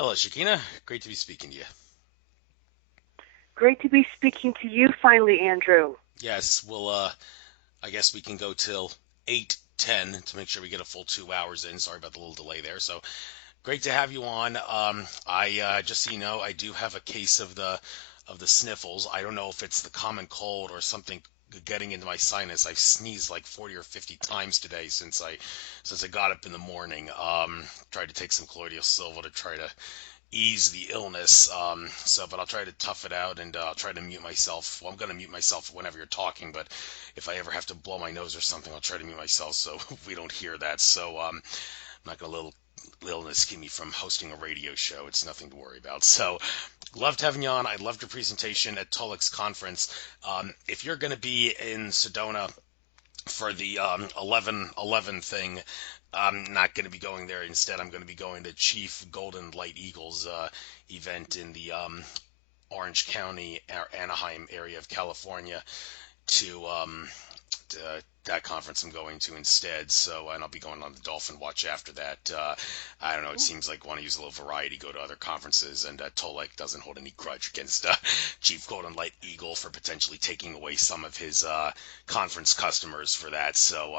Hello, Shekina. Great to be speaking to you. Great to be speaking to you finally, Andrew. Yes, I guess we can go till 8:10 to make sure we get a full 2 hours in. Sorry about the little delay there. So great to have you on. Just so you know, I do have a case of the sniffles. I don't know if it's the common cold or something getting into my sinus. I've sneezed like 40 or 50 times today since I got up in the morning. Tried to take some colloidal silver to try to ease the illness. But I'll try to tough it out, and I'll try to mute myself. Well, I'm going to mute myself whenever you're talking, but if I ever have to blow my nose or something, I'll try to mute myself so we don't hear that. I'm not going to let illness keep me from hosting a radio show. It's nothing to worry about. So, loved having you on. I loved your presentation at Tolik's conference. If you're going to be in Sedona for the 11/11 thing, I'm not going to be going there. Instead, I'm going to be going to Chief Golden Light Eagles event in the Orange County, Anaheim area of California to that conference I'm going to instead. And I'll be going on the Dolphin Watch after that. I don't know. It seems like want to use a little variety, go to other conferences, and Tolek doesn't hold any grudge against Chief Golden Light Eagle for potentially taking away some of his conference customers for that.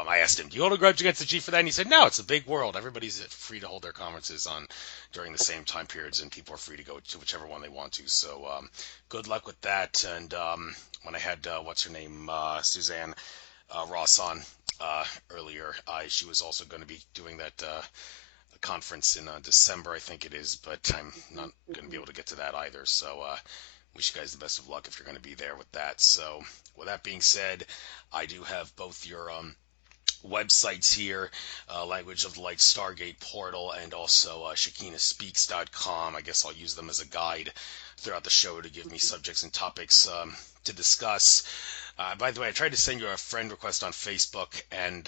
I asked him, "Do you hold a grudge against the chief for that?" And he said, "No, it's a big world. Everybody's free to hold their conferences on during the same time periods, and people are free to go to whichever one they want to." Good luck with that. And when I had what's her name, Suzanne Ross on earlier. She was also going to be doing that conference in December, I think it is, but I'm not going to be able to get to that either. Wish you guys the best of luck if you're going to be there with that. So, with that being said, I do have both your websites here, Language of the Light Stargate portal, and also ShekinaSpeaks.com. I guess I'll use them as a guide throughout the show to give me subjects and topics to discuss. By the way, I tried to send you a friend request on Facebook, and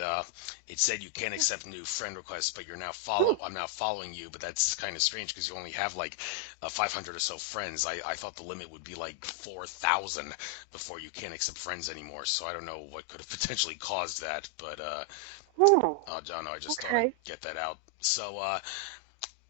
it said you can't accept new friend requests, but I'm now following you, but that's kind of strange because you only have like 500 or so friends. I thought the limit would be like 4,000 before you can't accept friends anymore, so I don't know what could have potentially caused that, but John, I just thought I'd get that out.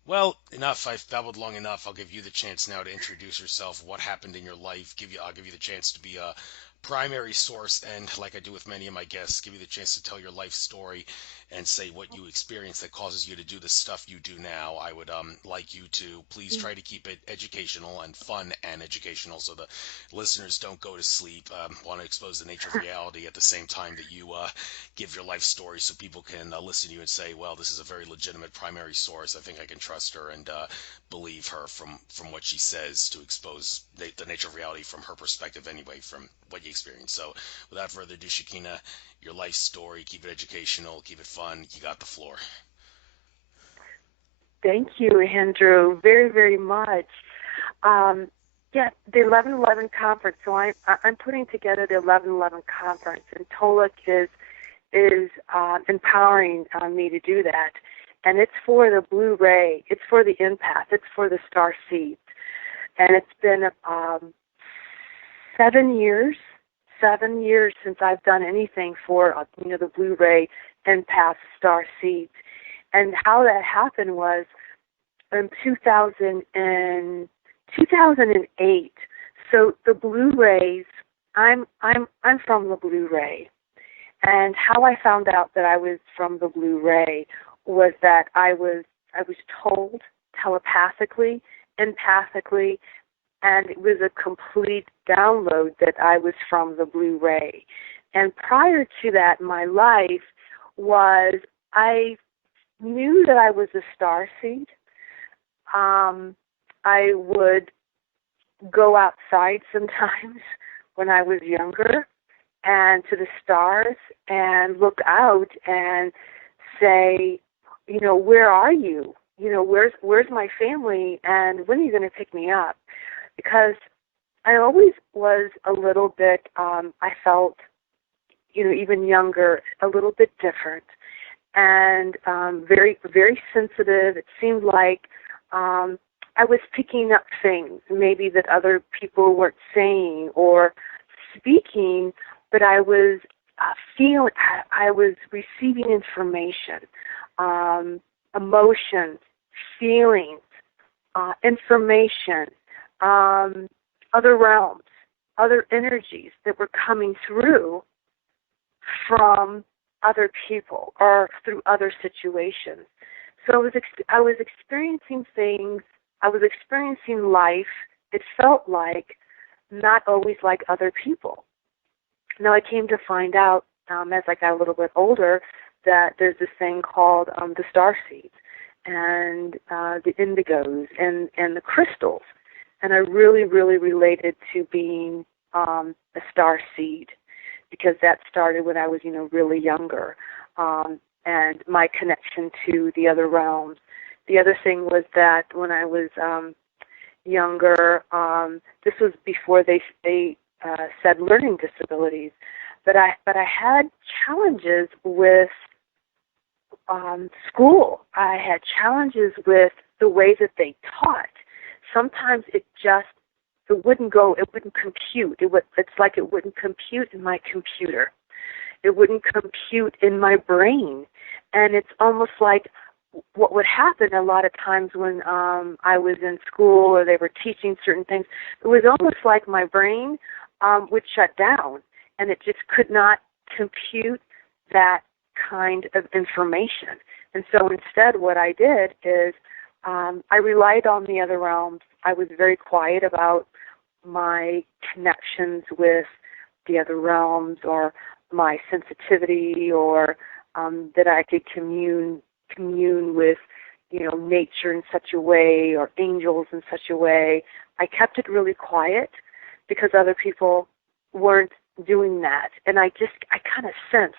Well, enough. I've babbled long enough. I'll give you the chance now to introduce yourself, what happened in your life. I'll give you the chance to be a primary source, and like I do with many of my guests, give you the chance to tell your life story and say what you experienced that causes you to do the stuff you do now. I would like you to please try to keep it educational and fun and educational so the listeners don't go to sleep. Want to expose the nature of reality at the same time that you give your life story so people can listen to you and say, well, this is a very legitimate primary source. I think I can trust her and believe her from what she says to expose the nature of reality from her perspective anyway, from what you experienced. So without further ado, Shekina, your life story, keep it educational, keep it fun. You got the floor. Thank you, Andrew, very, very much. Yeah, the 11/11 conference. So I'm putting together the 11/11 conference, and Tolek is empowering me to do that. And it's for the blue ray. It's for the empath. It's for the star seeds. And it's been 7 years. 7 years since I've done anything for the blue ray empath star seeds. And how that happened was in 2008. So the blue rays, I'm from the blue ray. And how I found out that I was from the blue ray was that I was told telepathically, empathically, and it was a complete download that I was from the blue ray. And prior to that, my life was, I knew that I was a star seed. I would go outside sometimes when I was younger and to the stars and look out and say, where are you? Where's my family, and when are you going to pick me up? Because I always was a little bit, I felt, even younger, a little bit different, and very, very sensitive. It seemed like I was picking up things maybe that other people weren't saying or speaking, but I was feeling, I was receiving information, emotions, feelings, information, other realms, other energies that were coming through from other people or through other situations. So I was experiencing things. I was experiencing life. It felt like not always like other people. Now I came to find out as I got a little bit older that there's this thing called the star seeds and the indigos and the crystals. And I really, really related to being a star seed because that started when I was, really younger, and my connection to the other realms. The other thing was that when I was younger, this was before they said learning disabilities, but I had challenges with school. I had challenges with the way that they taught. Sometimes it wouldn't compute. It's like it wouldn't compute in my computer. It wouldn't compute in my brain. And it's almost like what would happen a lot of times when I was in school or they were teaching certain things, it was almost like my brain would shut down and it just could not compute that kind of information. And so instead what I did is I relied on the other realms. I was very quiet about my connections with the other realms or my sensitivity or that I could commune with, nature in such a way or angels in such a way. I kept it really quiet because other people weren't doing that. And I kind of sensed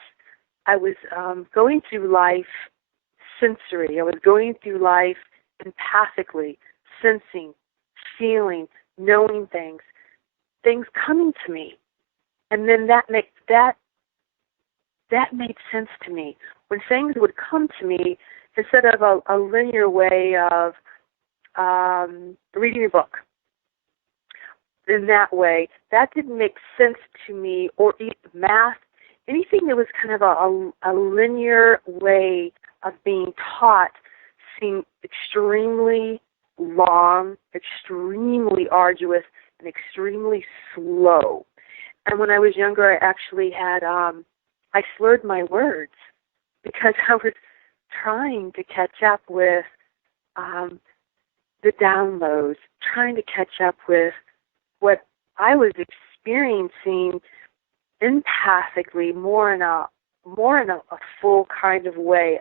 I was going through life sensory. I was going through life empathically, sensing, feeling, knowing things coming to me. And then that made sense to me. When things would come to me, instead of a linear way of reading a book, in that way, that didn't make sense to me, or math, anything that was kind of a linear way of being taught seemed extremely long, extremely arduous, and extremely slow. And when I was younger, I actually had, I slurred my words because I was trying to catch up with the downloads, trying to catch up with what I was experiencing empathically, more in a full kind of way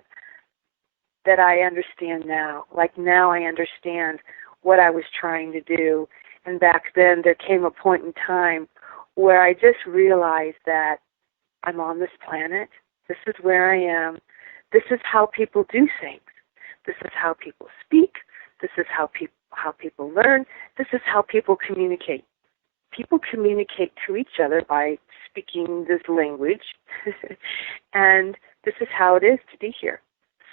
that I understand now. Like now I understand what I was trying to do. And back then there came a point in time where I just realized that I'm on this planet. This is where I am. This is how people do things. This is how people speak. This is how people learn. This is how people communicate. People communicate to each other by speaking this language, and this is how it is to be here.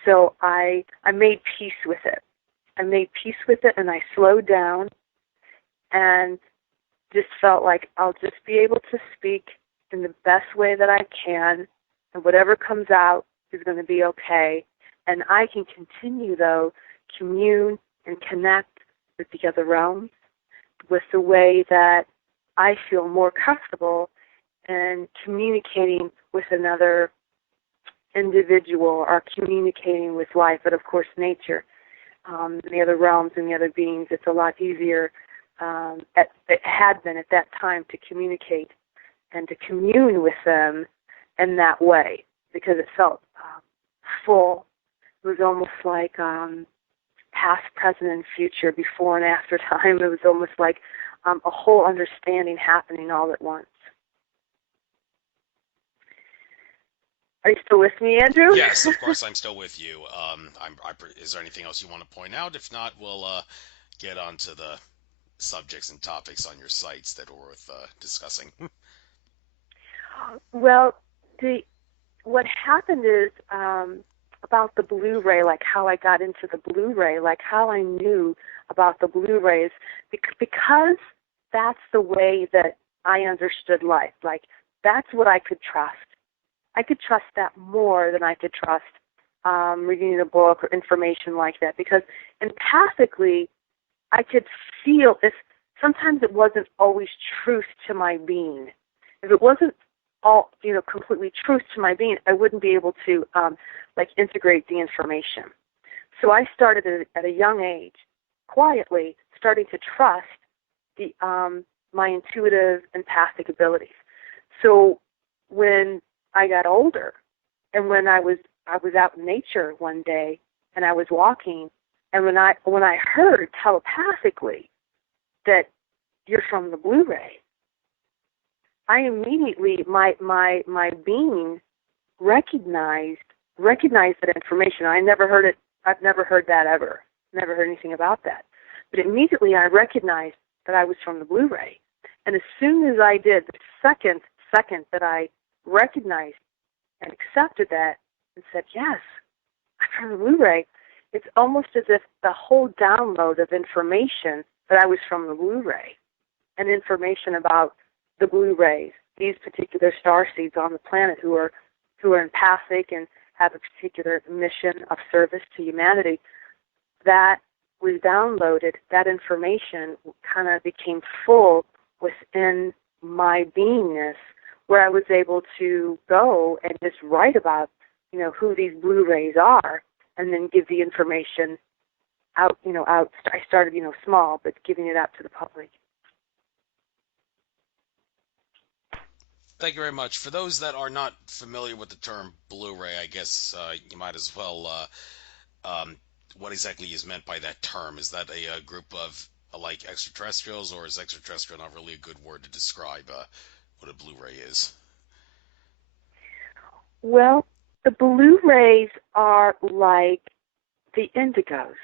So I made peace with it. I made peace with it, and I slowed down and just felt like I'll just be able to speak in the best way that I can, and whatever comes out is going to be okay. And I can continue, though, commune and connect with the other realms with the way that I feel more comfortable in communicating with another individual or communicating with life, but of course nature, the other realms and the other beings. It's a lot easier, it had been at that time, to communicate and to commune with them in that way because it felt full. It was almost like past, present, and future, before and after time. It was almost like a whole understanding happening all at once. Are you still with me, Andrew? Yes, of course, I'm still with you. Is there anything else you want to point out? If not, we'll get on to the subjects and topics on your sites that are worth discussing. Well, what happened is about the Blu-ray, like how I got into the Blu-ray, like how I knew about the Blu-rays, because that's the way that I understood life. Like, that's what I could trust. I could trust that more than I could trust reading a book or information like that, because empathically, I could feel if sometimes it wasn't always truth to my being. If it wasn't all, completely truth to my being, I wouldn't be able to integrate the information. So I started at a young age, quietly starting to trust the my intuitive empathic abilities. So when I got older, and when I was out in nature one day, and I was walking, and when I heard telepathically that you're from the blue ray, I immediately my being recognized that information. I never heard it. I've never heard that ever. Never heard anything about that. But immediately I recognized that I was from the blue ray. And as soon as I did, the second that I recognized and accepted that and said, yes, I'm from the blue ray, it's almost as if the whole download of information that I was from the blue ray and information about the blue rays, these particular star seeds on the planet who are empathic and have a particular mission of service to humanity, that was downloaded, that information kind of became full within my beingness, where I was able to go and just write about, who these blue rays are, and then give the information out. I started, small, but giving it out to the public. Thank you very much. For those that are not familiar with the term Blu-ray, I guess you might as well, what exactly is meant by that term? Is that a group of like extraterrestrials, or is extraterrestrial not really a good word to describe what a Blu-ray is? Well, the blue rays are like the indigos,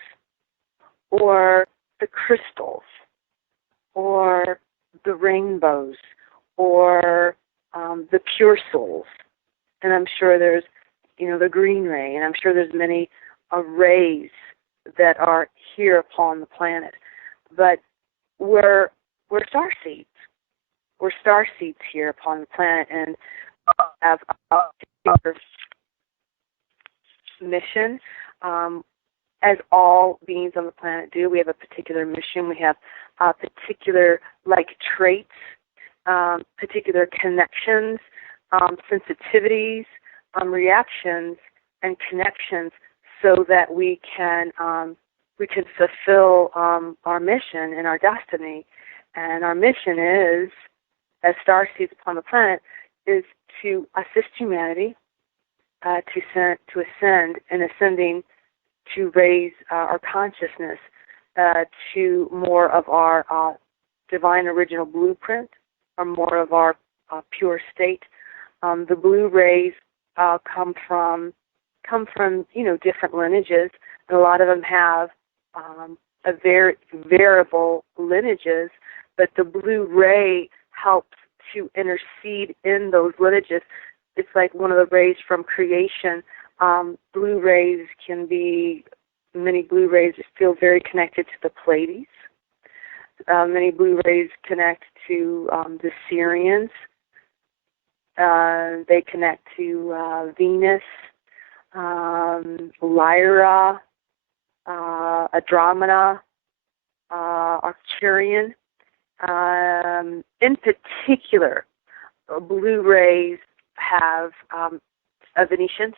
or the crystals, or the rainbows, or the pure souls. And I'm sure there's, the green ray, and I'm sure there's many rays that are here upon the planet. But we're star seeds. We're star seeds here upon the planet, and have a mission, as all beings on the planet do. We have a particular mission. We have particular traits, particular connections, sensitivities, reactions, and connections, so that we can fulfill our mission and our destiny. And our mission is, as star seeds upon the planet, is to assist humanity to ascend, and ascending to raise our consciousness to more of our divine original blueprint, or more of our pure state. The blue rays come from different lineages, and a lot of them have a very variable lineages, but the blue ray helps to intercede in those lineages. It's like one of the rays from creation. Blue rays many blue rays feel very connected to the Pleiades. Many blue rays connect to the Sirians. They connect to Venus, Lyra, Andromeda, Arcturian. In particular, blue rays have Venetians,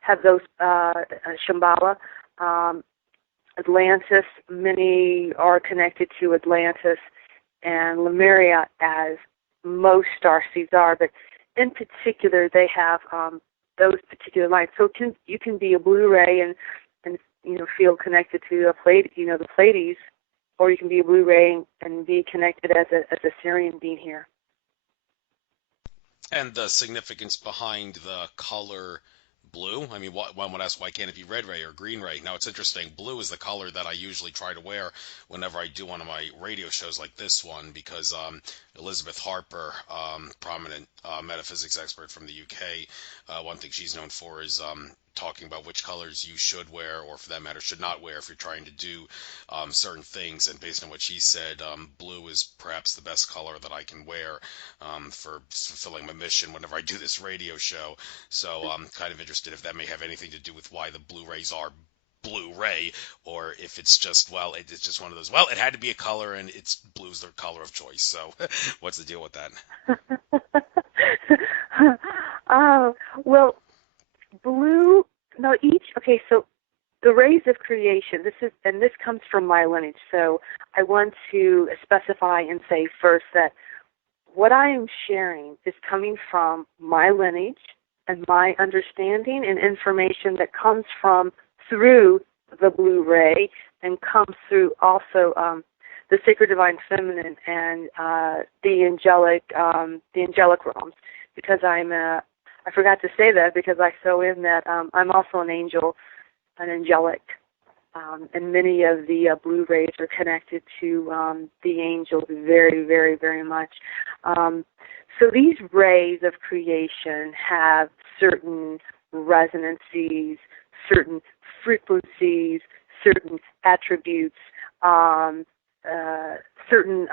have those Shambhala, Atlantis. Many are connected to Atlantis and Lemuria, as most starseeds are, but in particular they have those particular lines. So you can be a blue ray and feel connected to the Pleiades, or you can be a blue ray and be connected as a Syrian being here. And the significance behind the color blue? I mean, one would ask, why can't it be red ray or green ray? Now, it's interesting. Blue is the color that I usually try to wear whenever I do one of my radio shows like this one, because Elizabeth Harper, prominent metaphysics expert from the UK, one thing she's known for is talking about which colors you should wear, or for that matter should not wear, if you're trying to do certain things. And based on what she said, blue is perhaps the best color that I can wear for fulfilling my mission whenever I do this radio show. So I'm kind of interested if that may have anything to do with why the blue rays are blue ray, or if it's just, well, it's just one of those, well, it had to be a color and it's blue's their color of choice. So what's the deal with that? Well, blue, no, okay, so the rays of creation, this comes from my lineage, so I want to specify and say first that what I am sharing is coming from my lineage and my understanding and information that comes from through the blue ray and comes through also the sacred divine feminine and the angelic realms. Because I forgot to say that because I sew in that I'm also an angel, an angelic, and many of the blue rays are connected to the angels very, very, very much. So these rays of creation have certain resonancies, certain frequencies, certain attributes, certain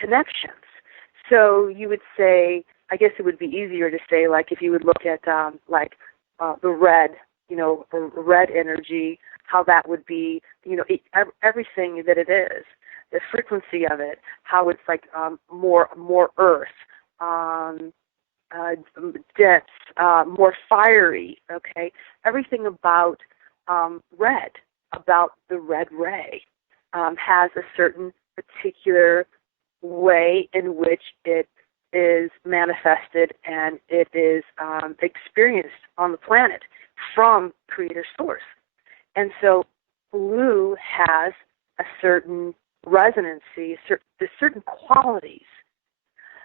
connections. So you would say, I guess it would be easier to say, like if you would look at the red, red energy, how that would be, everything that it is, the frequency of it, how it's like more earth, dense, more fiery, okay? Everything about red, about the red ray, has a certain particular way in which it is manifested and it is experienced on the planet from Creator Source. And so blue has a certain resonancy, certain qualities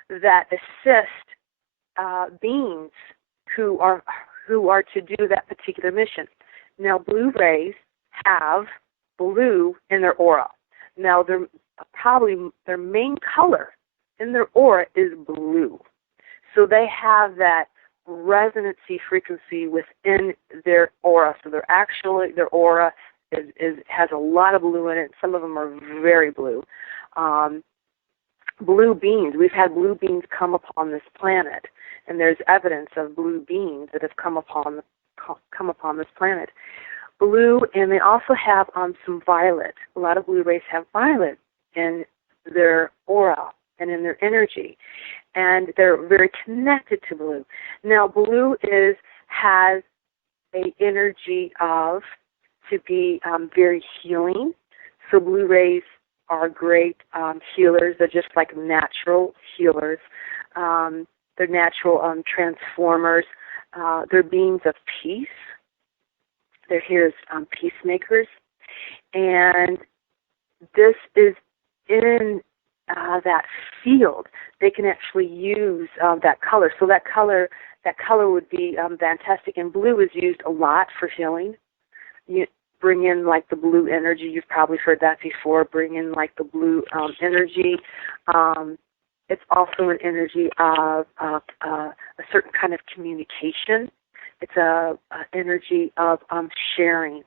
that assist beings who are to do that particular mission. Now, blue rays have blue in their aura. Now, their main color in their aura is blue. So they have that resonancy frequency within their aura. So their aura has a lot of blue in it. Some of them are very blue. Blue beings. We've had blue beings come upon this planet, and there's evidence of blue beings that have come upon this planet. Blue, and they also have some violet. A lot of blue rays have violet in their aura and in their energy, and they're very connected to blue. Now, blue has a energy to be very healing. So blue rays are great healers. They're just like natural healers. They're natural transformers. They're beings of peace. They're here as peacemakers. And this is in that field. They can actually use that color. So that color would be fantastic. And blue is used a lot for healing. You bring in like the blue energy. You've probably heard that before. Bring in like the blue energy. It's also an energy of a certain kind of communication. It's a energy of sharing.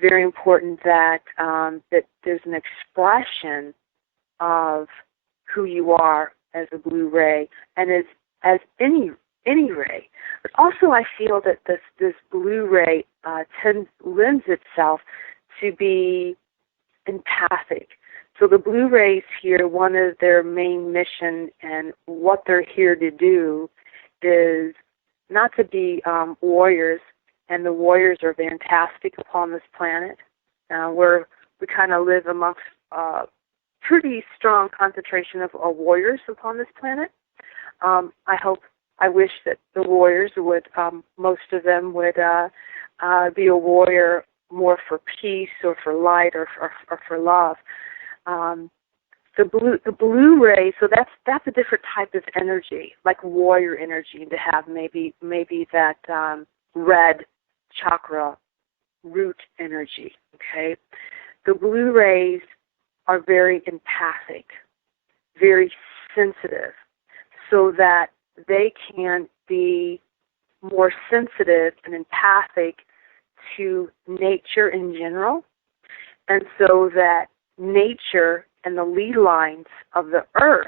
Very important that that there's an expression of who you are as a blue ray and as any ray. But also I feel that this blue ray lends itself to be empathic. So the blue rays here, one of their main mission and what they're here to do is not to be warriors, and the warriors are fantastic upon this planet. We kind of live amongst pretty strong concentration of warriors upon this planet. I wish that the warriors would, most of them would be a warrior more for peace or for light or for love. The blue ray, so that's a different type of energy, like warrior energy, to have maybe that red chakra root energy. Okay, the blue rays are very empathic, very sensitive, so that they can be more sensitive and empathic to nature in general, and so that nature and the lead lines of the earth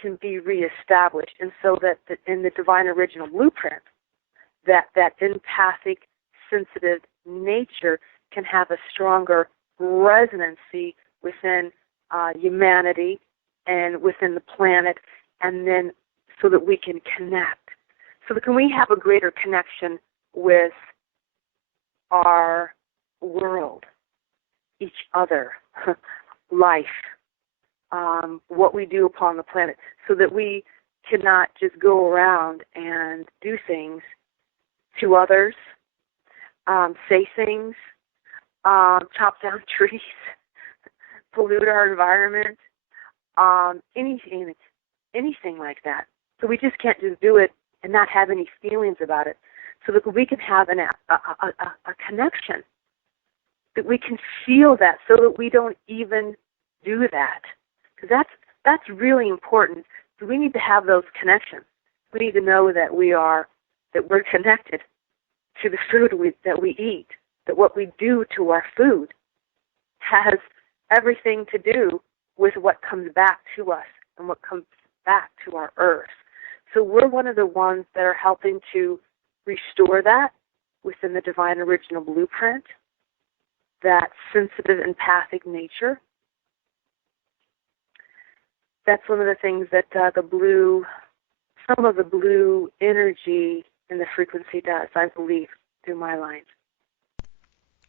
can be reestablished, and so that in the divine original blueprint, that empathic, sensitive nature can have a stronger resonancy within humanity and within the planet, and then so that we can connect. So that can we have a greater connection with our world, each other, life, what we do upon the planet, so that we cannot just go around and do things to others, say things, chop down trees, pollute our environment, anything like that. So we just can't just do it and not have any feelings about it, so that we can have a connection, that we can feel that, so that we don't even do that. Because that's really important. So we need to have those connections. We need to know that we're connected to the food that we eat, that what we do to our food has everything to do with what comes back to us and what comes back to our earth. So we're one of the ones that are helping to restore that within the divine original blueprint, that sensitive empathic nature. That's one of the things that some of the blue energy in the frequency does, I believe, through my lines.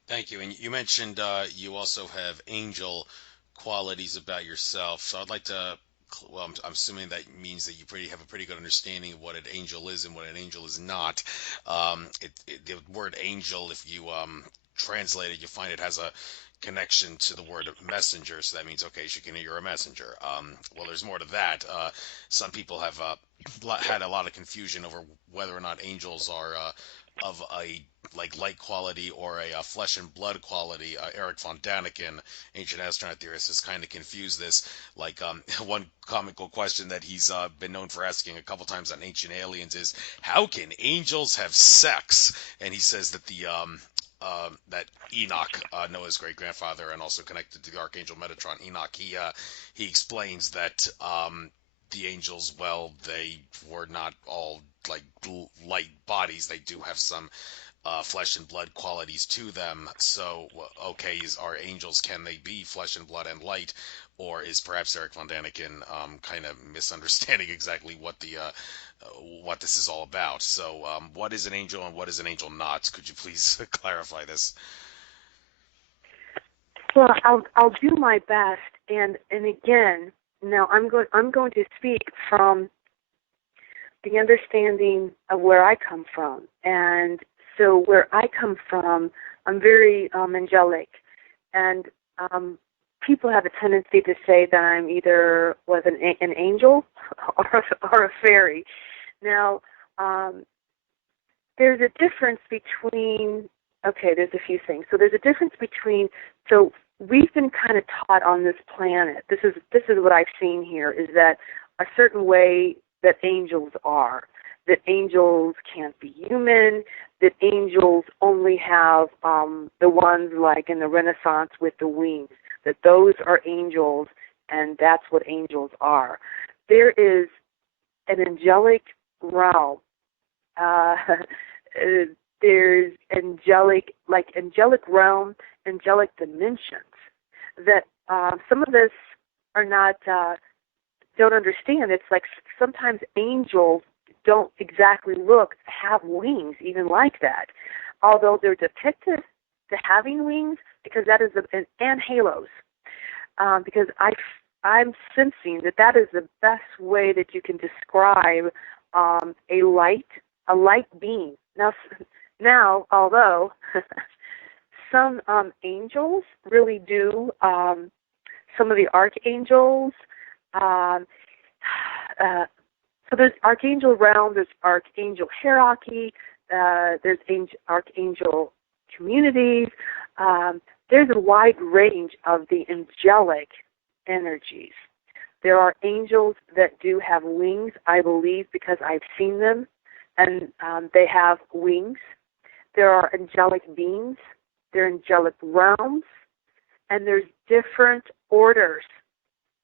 Thank you. And you mentioned you also have angel qualities about yourself. So I'd like to, well, I'm assuming that means that you have a pretty good understanding of what an angel is and what an angel is not. The word angel, if you translate it, you find it has a connection to the word messenger. So that means, okay, Shekina, you're a messenger. Well, there's more to that. Some people have had a lot of confusion over whether or not angels are of a light quality or a flesh and blood quality. Eric von Daniken, ancient astronaut theorist, has kind of confused this. One comical question that he's been known for asking a couple times on Ancient Aliens is, how can angels have sex? And he says that that Enoch, Noah's great grandfather, and also connected to the archangel Metatron, Enoch, he explains that the angels, well, they were not all like light bodies. They do have some flesh and blood qualities to them. So, okay, are angels, can they be flesh and blood and light? Or is perhaps Eric von Daniken kind of misunderstanding exactly what this is all about? So, what is an angel and what is an angel not? Could you please clarify this? Well, I'll do my best, and again, now I'm going to speak from the understanding of where I come from, and so where I come from, I'm very angelic, and people have a tendency to say that I'm either an angel or a fairy. Now, there's a difference between. Okay, there's a few things. So there's a difference between. So we've been kind of taught on this planet. This is what I've seen here, is that a certain way that angels are, that angels can't be human, that angels only have the ones like in the Renaissance with the wings, that those are angels, and that's what angels are. There is an angelic realm. There's angelic realm, angelic dimensions that some of us are not don't understand. It's like sometimes angels don't exactly have wings even like that, although they're depicted to having wings, because that is and halos, because I'm sensing that is the best way that you can describe a light being. Now, although some angels really do, some of the archangels, so there's archangel realm, there's archangel hierarchy, there's archangel communities. There's a wide range of the angelic energies. There are angels that do have wings, I believe, because I've seen them, and they have wings. There are angelic beings, there are angelic realms, and there's different orders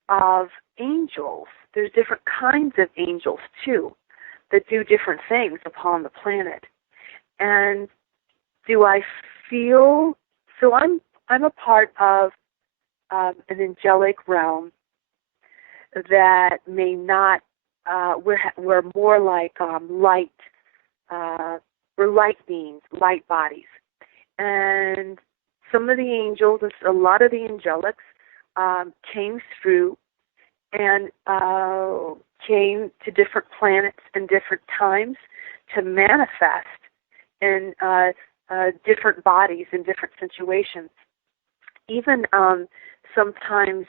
of angels. There's different kinds of angels, too, that do different things upon the planet. And do I feel so. I'm a part of an angelic realm that may not. We're more like light. We're light beings, light bodies, and some of the angels, a lot of the angelics, came through and came to different planets and different times to manifest in different bodies in different situations. Even sometimes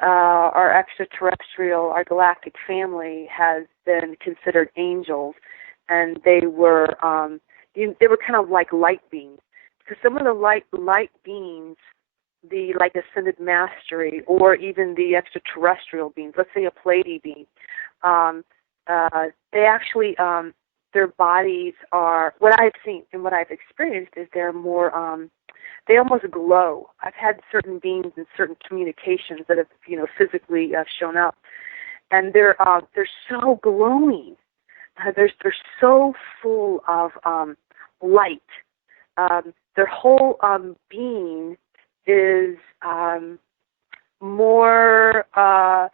our extraterrestrial, our galactic family has been considered angels, and they were kind of like light beings. Because some of the light beings, the like ascended mastery, or even the extraterrestrial beings, let's say a Pleiadian being, they actually their bodies are, what I've seen and what I've experienced is they're more they almost glow. I've had certain beings and certain communications that have physically shown up, and they're so glowing. They're so full of light. Their whole being is more a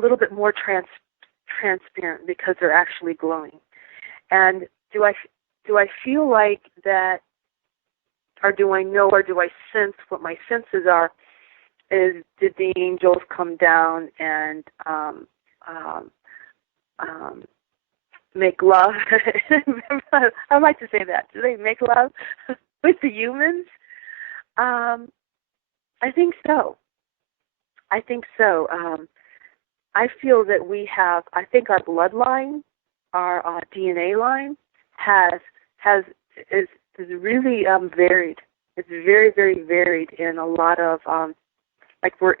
little bit more transparent because they're actually glowing. And do I feel like that, or do I know, or do I sense what my senses are? Is did the angels come down and make love? I like to say that. Do they make love with the humans? I think so. I feel that we have. I think our bloodline, our DNA line, is really varied. It's very, very varied in a lot of like we're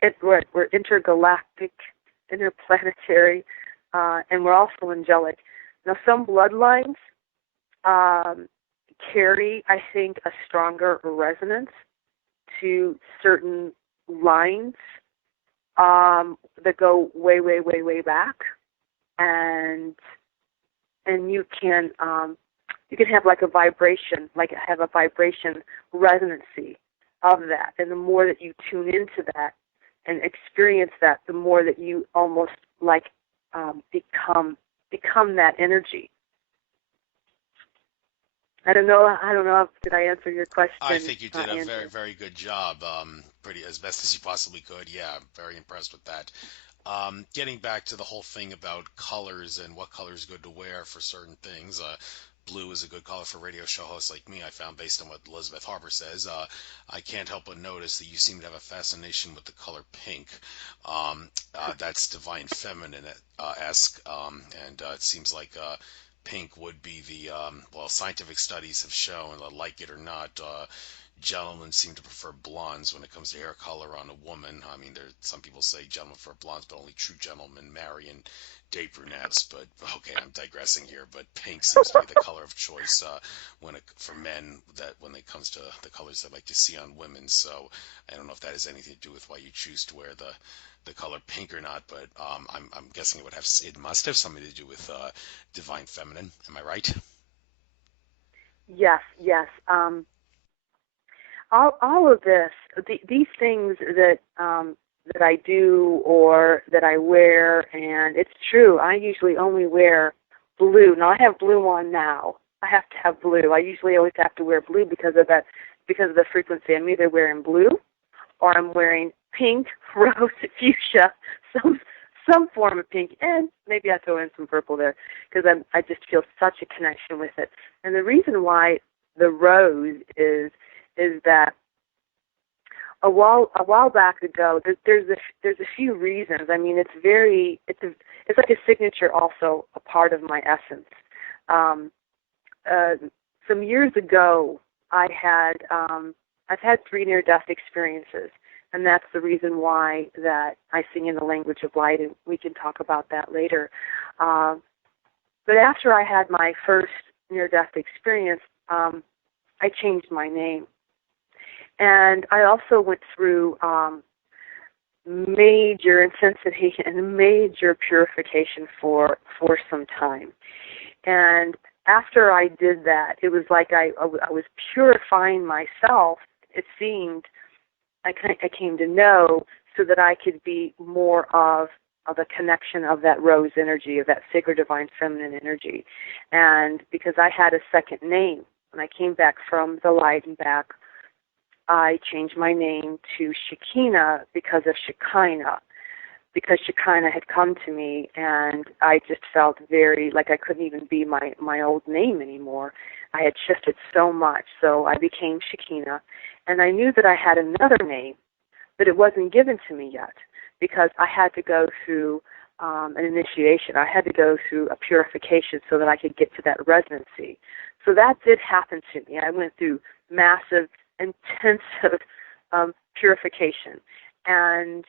intergalactic, interplanetary, and we're also angelic. Now, some bloodlines carry, I think, a stronger resonance to certain lines that go way, way, way, way back, and you can have like a vibration, resonancy of that, and the more that you tune into that and experience that, the more that you almost like become that energy. I don't know. Did I answer your question? I think you did a very, very good job. Pretty as best as you possibly could. Yeah, I'm very impressed with that. Getting back to the whole thing about colors and what color is good to wear for certain things. Blue is a good color for radio show hosts like me, I found, based on what Elizabeth Harper says. I can't help but notice that you seem to have a fascination with the color pink. That's divine feminine-esque, and it seems like pink would be the, scientific studies have shown, like it or not, gentlemen seem to prefer blondes when it comes to hair color on a woman. I mean, some people say gentlemen prefer blondes, but only true gentlemen marry and date brunettes. But okay, I'm digressing here. But pink seems to be the color of choice for men, that when it comes to the colors they like to see on women. So I don't know if that has anything to do with why you choose to wear the color pink or not, but I'm guessing it must have something to do with divine feminine. Am I right? Yes. All of this, these things that I do or that I wear, and it's true, I usually only wear blue. Now, I have blue on now. I have to have blue. I usually always have to wear blue because of the frequency. I'm either wearing blue or I'm wearing pink, rose, fuchsia, some form of pink, and maybe I throw in some purple there because I just feel such a connection with it. And the reason why the rose is that a while back ago, there's a few reasons. I mean, it's like a signature, also a part of my essence. Some years ago, I've had 3 near-death experiences, and that's the reason why that I sing in the language of light, and we can talk about that later. But after I had my first near-death experience, I changed my name. And I also went through major intensity and major purification for some time. And after I did that, it was like I was purifying myself, it seemed. I came to know so that I could be more of a connection of that rose energy, of that sacred divine feminine energy. And because I had a second name, when I came back from the light and back, I changed my name to Shekina because of Shekinah, because Shekinah had come to me, and I just felt very like I couldn't even be my old name anymore. I had shifted so much, so I became Shekina, and I knew that I had another name, but it wasn't given to me yet because I had to go through an initiation. I had to go through a purification so that I could get to that residency. So that did happen to me. I went through massive, intensive purification, and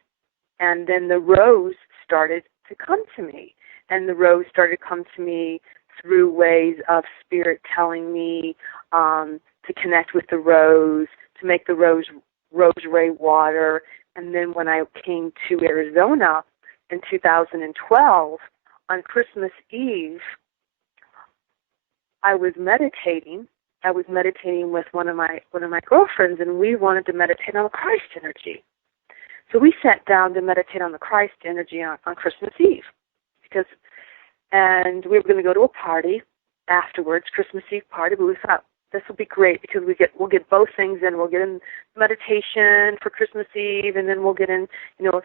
then the rose started to come to me, and the rose started to come to me through ways of spirit telling me to connect with the rose, to make the rose ray water. And then when I came to Arizona in 2012, on Christmas Eve, I was meditating. I was meditating with one of my girlfriends, and we wanted to meditate on the Christ energy. So we sat down to meditate on the Christ energy on Christmas Eve, and we were going to go to a party afterwards, Christmas Eve party. But we thought this will be great because we'll get both things in. We'll get in meditation for Christmas Eve, and then we'll get in,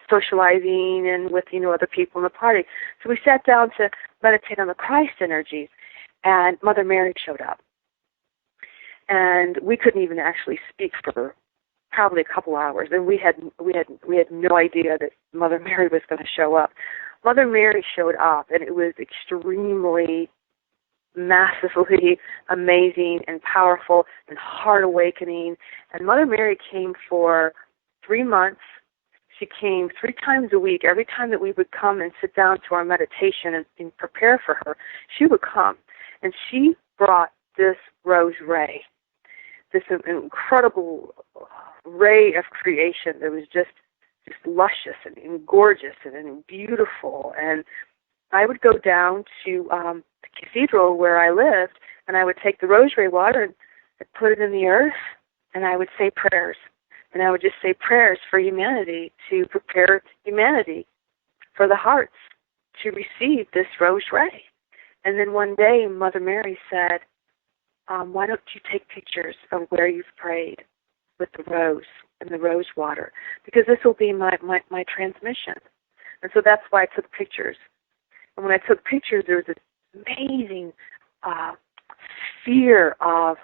socializing and with other people in the party. So we sat down to meditate on the Christ energies, and Mother Mary showed up, and we couldn't even actually speak for probably a couple hours, and we had no idea that Mother Mary was going to show up. Mother Mary showed up, and it was extremely, massively amazing and powerful and heart awakening. And Mother Mary came for 3 months. She came 3 times a week. Every time that we would come and sit down to our meditation and prepare for her, she would come, and she brought this rose ray, this incredible ray of creation that was just luscious and gorgeous and beautiful. And I would go down to the cathedral where I lived, and I would take the rosary water and put it in the earth, and I would say prayers. And I would just say prayers for humanity, to prepare humanity for the hearts to receive this rose ray. And then one day, Mother Mary said, why don't you take pictures of where you've prayed with the rose and the rose water, because this will be my transmission. And so that's why I took pictures. And when I took pictures, there was this amazing sphere of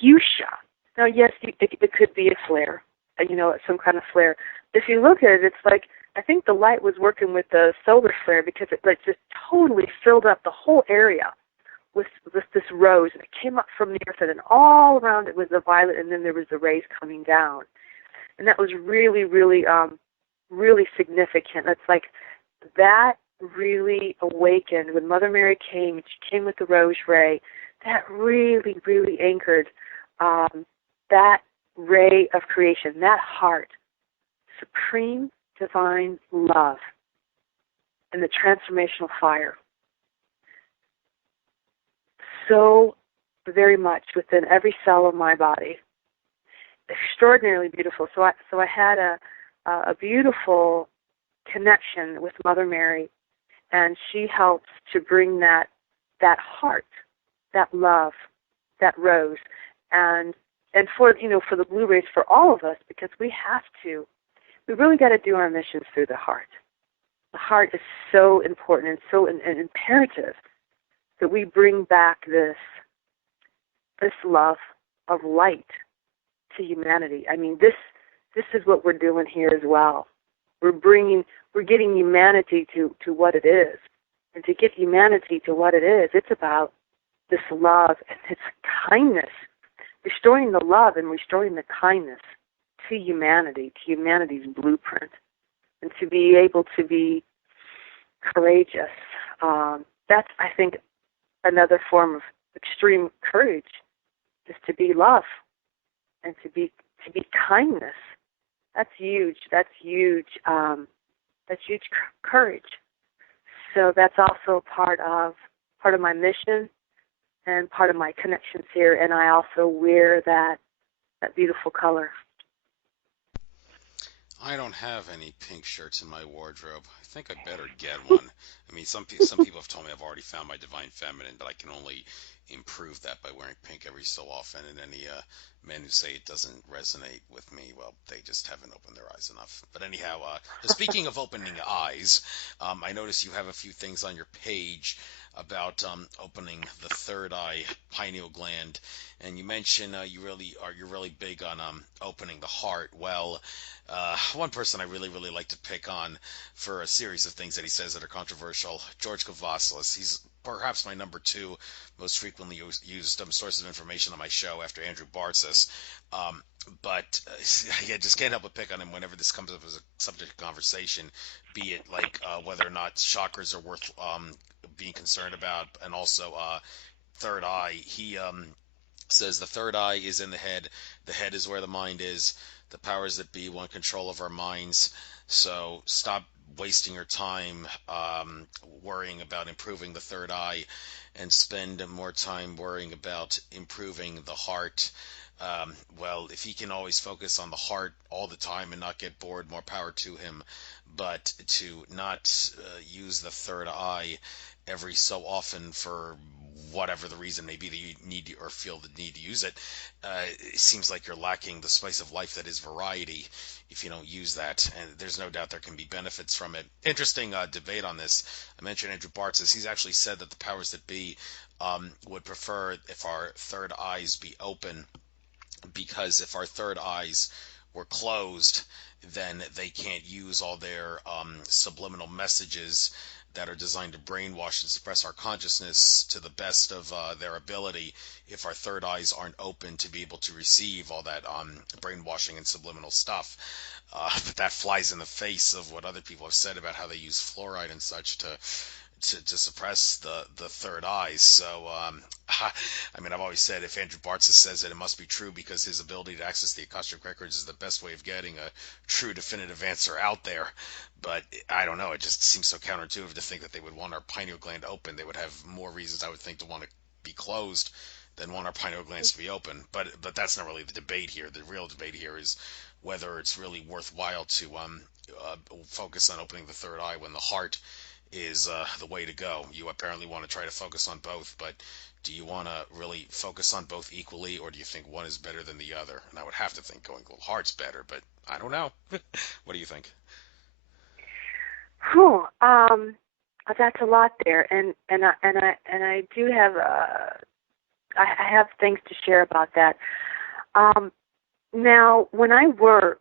fuchsia. Now, yes, it could be a flare, some kind of flare. If you look at it, it's like, I think the light was working with the solar flare, because it just totally filled up the whole area with this rose, and it came up from the earth, and then all around it was the violet, and then there was the rays coming down. And that was really, really, really significant. It's like that really awakened when Mother Mary came, and she came with the rose ray. That really, really anchored that ray of creation, that heart, supreme divine love, and the transformational fire. So very much within every cell of my body. Extraordinarily beautiful. So I had a beautiful connection with Mother Mary, and she helps to bring that heart, that love, that rose, and for the blue rays, for all of us, because we really got to do our missions through the heart. The heart is so important and so imperative that we bring back this love of light to humanity. I mean, this is what we're doing here as well. We're getting humanity to what it is. And to get humanity to what it is, it's about this love and this kindness, restoring the love and restoring the kindness to humanity, to humanity's blueprint, and to be able to be courageous. That's, I think, another form of extreme courage, is to be love and to be kindness. That's huge. That's huge. That's huge courage. So that's also part of my mission, and part of my connections here, and I also wear that beautiful color. I don't have any pink shirts in my wardrobe. I think I better get one. I mean, some people have told me I've already found my divine feminine, but I can only improve that by wearing pink every so often. And any men who say it doesn't resonate with me, well, they just haven't opened their eyes enough. But anyhow, speaking of opening eyes, I notice you have a few things on your page about opening the third eye, pineal gland, and you mention you're really big on opening the heart. Well, one person I really like to pick on for a series of things that he says that are controversial, George Kavasilis. He's perhaps my number two most frequently used source of information on my show after Andrew Bartzis. But I just can't help but pick on him whenever this comes up as a subject of conversation, be it like whether or not chakras are worth being concerned about, and also third eye. He says the third eye is in the head is where the mind is, the powers that be want control of our minds, so stop wasting your time worrying about improving the third eye and spend more time worrying about improving the heart. Well, if he can always focus on the heart all the time and not get bored, more power to him, but to not use the third eye every so often for whatever the reason may be that you need or feel the need to use it, it seems like you're lacking the spice of life that is variety if you don't use that. And there's no doubt there can be benefits from it. Interesting debate on this. I mentioned Andrew Bartzis. He's actually said that the powers that be would prefer if our third eyes be open, because if our third eyes were closed, then they can't use all their subliminal messages that are designed to brainwash and suppress our consciousness to the best of their ability if our third eyes aren't open to be able to receive all that brainwashing and subliminal stuff. But that flies in the face of what other people have said about how they use fluoride and such to suppress the third eyes. So, I mean, I've always said if Andrew Bartzis says it, it must be true, because his ability to access the Akashic Records is the best way of getting a true definitive answer out there. But I don't know, it just seems so counterintuitive to think that they would want our pineal gland open. They would have more reasons, I would think, to want to be closed than want our pineal glands to be open. But that's not really the debate here. The real debate here is whether it's really worthwhile to focus on opening the third eye when the heart is the way to go. You apparently want to try to focus on both, but do you want to really focus on both equally, or do you think one is better than the other? And I would have to think going heart's better, but I don't know. What do you think? Whew, that's a lot there, and I do have I have things to share about that. Now, when I work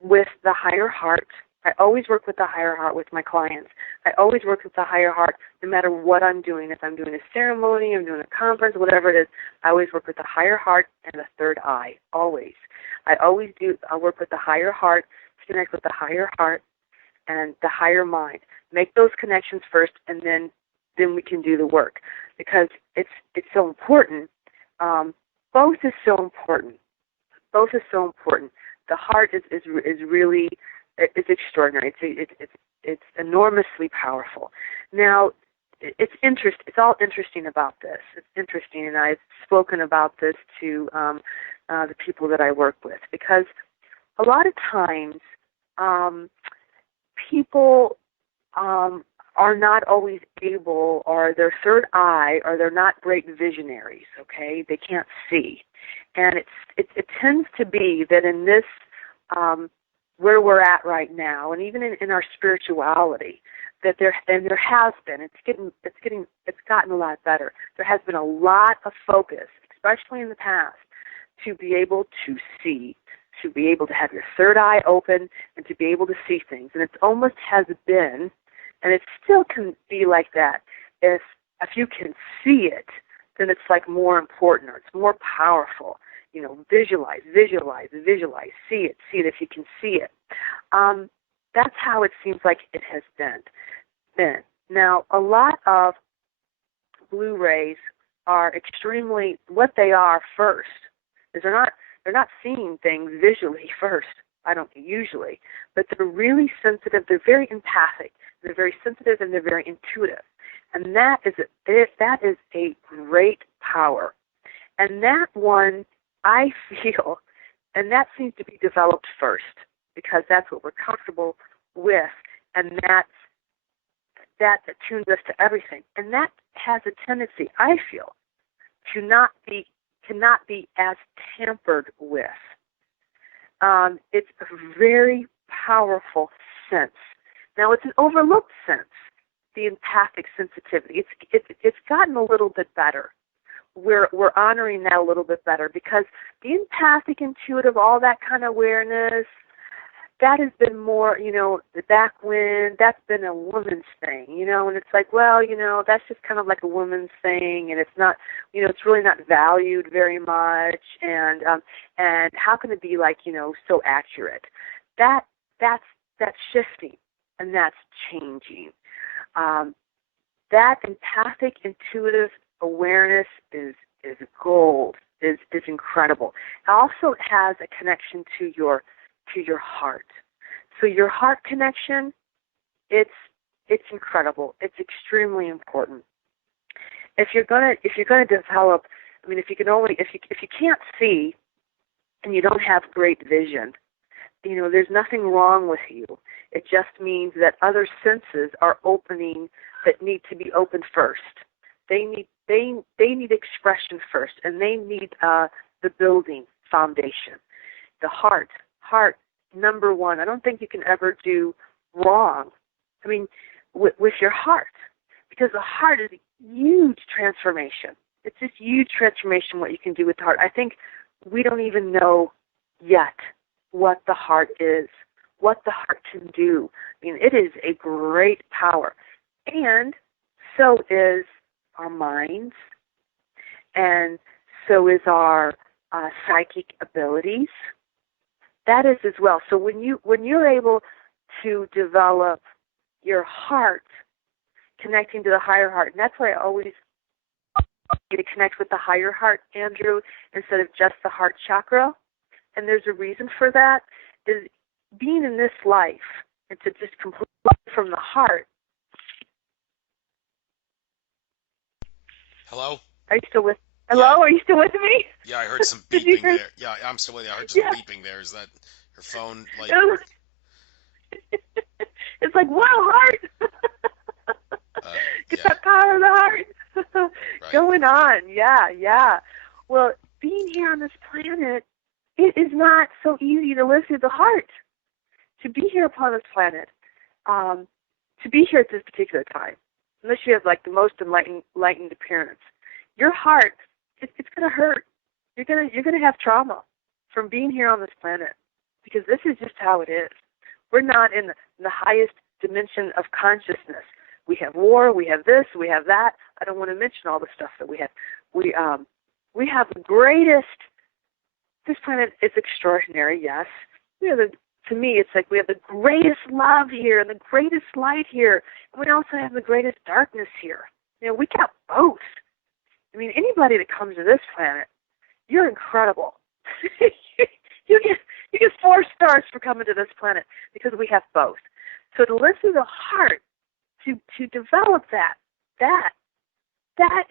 with the higher heart. I always work with the higher heart with my clients. I always work with the higher heart no matter what I'm doing. If I'm doing a ceremony, I'm doing a conference, whatever it is, I always work with the higher heart and the third eye, always. I work with the higher heart to connect with the higher heart and the higher mind. Make those connections first, and then we can do the work, because it's so important. Both is so important. Both is so important. The heart is really, it's extraordinary. It's enormously powerful. Now, it's all interesting about this. It's interesting, and I've spoken about this to the people that I work with, because a lot of times people are not always able, or their third eye, or they're not great visionaries. Okay, they can't see, and it tends to be that in this where we're at right now, and even in our spirituality, that there has been, it's gotten a lot better. There has been a lot of focus, especially in the past, to be able to see, to be able to have your third eye open, and to be able to see things. And it almost has been, and it still can be like that. If you can see it, then it's like more important, or it's more powerful. You know, visualize, see it if you can see it. That's how it seems like it has been. Now, a lot of Blu-rays are extremely, what they are first is they're not seeing things visually first. I don't usually, but they're really sensitive. They're very empathic. They're very sensitive, and they're very intuitive. And that is a great power. And that one, I feel, and that seems to be developed first, because that's what we're comfortable with, and that attunes us to everything. And that has a tendency, I feel, cannot be as tampered with. It's a very powerful sense. Now, it's an overlooked sense, the empathic sensitivity. It's gotten a little bit better. We're honoring that a little bit better, because the empathic, intuitive, all that kind of awareness, that has been more, back when, that's been a woman's thing, and it's like, well, that's just kind of like a woman's thing, and it's not, it's really not valued very much, and how can it be like, so accurate? That's shifting, and that's changing. That empathic, intuitive awareness is gold, is incredible. It also has a connection to your heart. So your heart connection, it's incredible. It's extremely important. If you're gonna develop, if you can't see and you don't have great vision, there's nothing wrong with you. It just means that other senses are opening that need to be opened first. They need expression first, and they need the building foundation. The heart, number one. I don't think you can ever do wrong. With your heart, because the heart is a huge transformation. It's this huge transformation what you can do with the heart. I think we don't even know yet what the heart is, what the heart can do. It is a great power, and so is our minds, and so is our psychic abilities. That is as well. So when you're able to develop your heart, connecting to the higher heart, and that's why I always get to connect with the higher heart, Andrew, instead of just the heart chakra. And there's a reason for that, is being in this life and to just completely from the heart. Hello? Are you still with? Hello? Yeah. Are you still with me? Yeah, I heard some beeping there. Yeah, I'm still with you. I heard some beeping there. Is that your phone? It's like, wow, heart. Get that power of the heart going on. Yeah. Well, being here on this planet, it is not so easy to listen to the heart. To be here upon this planet, to be here at this particular time, unless you have like the most enlightened appearance, your heart, it's going to hurt. You're going to have trauma from being here on this planet, because this is just how it is. We're not in the highest dimension of consciousness. We have war, we have this, we have that. I don't want to mention all the stuff that we have. We have the greatest. This planet is extraordinary, yes. To me, it's like we have the greatest love here and the greatest light here, and we also have the greatest darkness here. We got both. Anybody that comes to this planet, you're incredible. you get 4 stars for coming to this planet, because we have both. So to listen to the heart, to develop that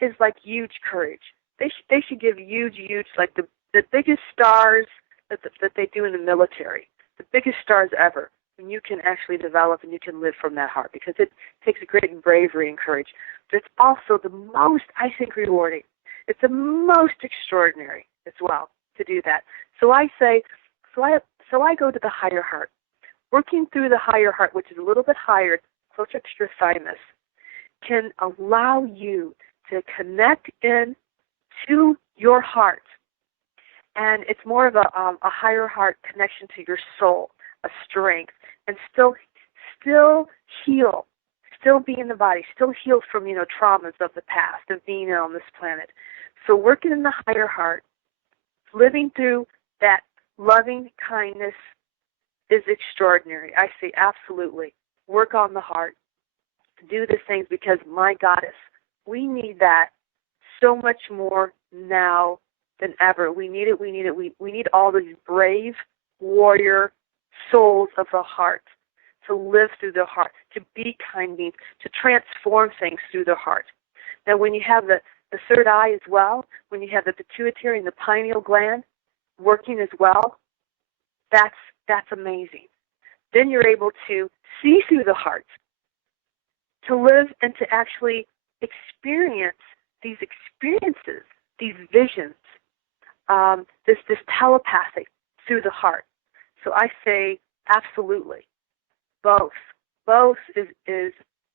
is like huge courage. They should give huge, like the biggest stars that they do in the military, the biggest stars ever, when you can actually develop and you can live from that heart, because it takes a great bravery and courage. But it's also the most, I think, rewarding. It's the most extraordinary as well to do that. So I say, so I go to the higher heart. Working through the higher heart, which is a little bit higher, closer to your thymus, can allow you to connect in to your heart. And it's more of a higher heart connection to your soul, a strength, and still heal, still be in the body, still heal from, traumas of the past, of being on this planet. So working in the higher heart, living through that loving kindness is extraordinary. I say absolutely. Work on the heart. Do these things, because, my goddess, we need that so much more now than ever. We need it. We need all these brave warrior souls of the heart to live through the heart, to be kind means to transform things through the heart. Now, when you have the third eye as well, when you have the pituitary and the pineal gland working as well, that's amazing. Then you're able to see through the heart, to live and to actually experience these experiences, these visions, this telepathy through the heart. So I say absolutely, both. Both is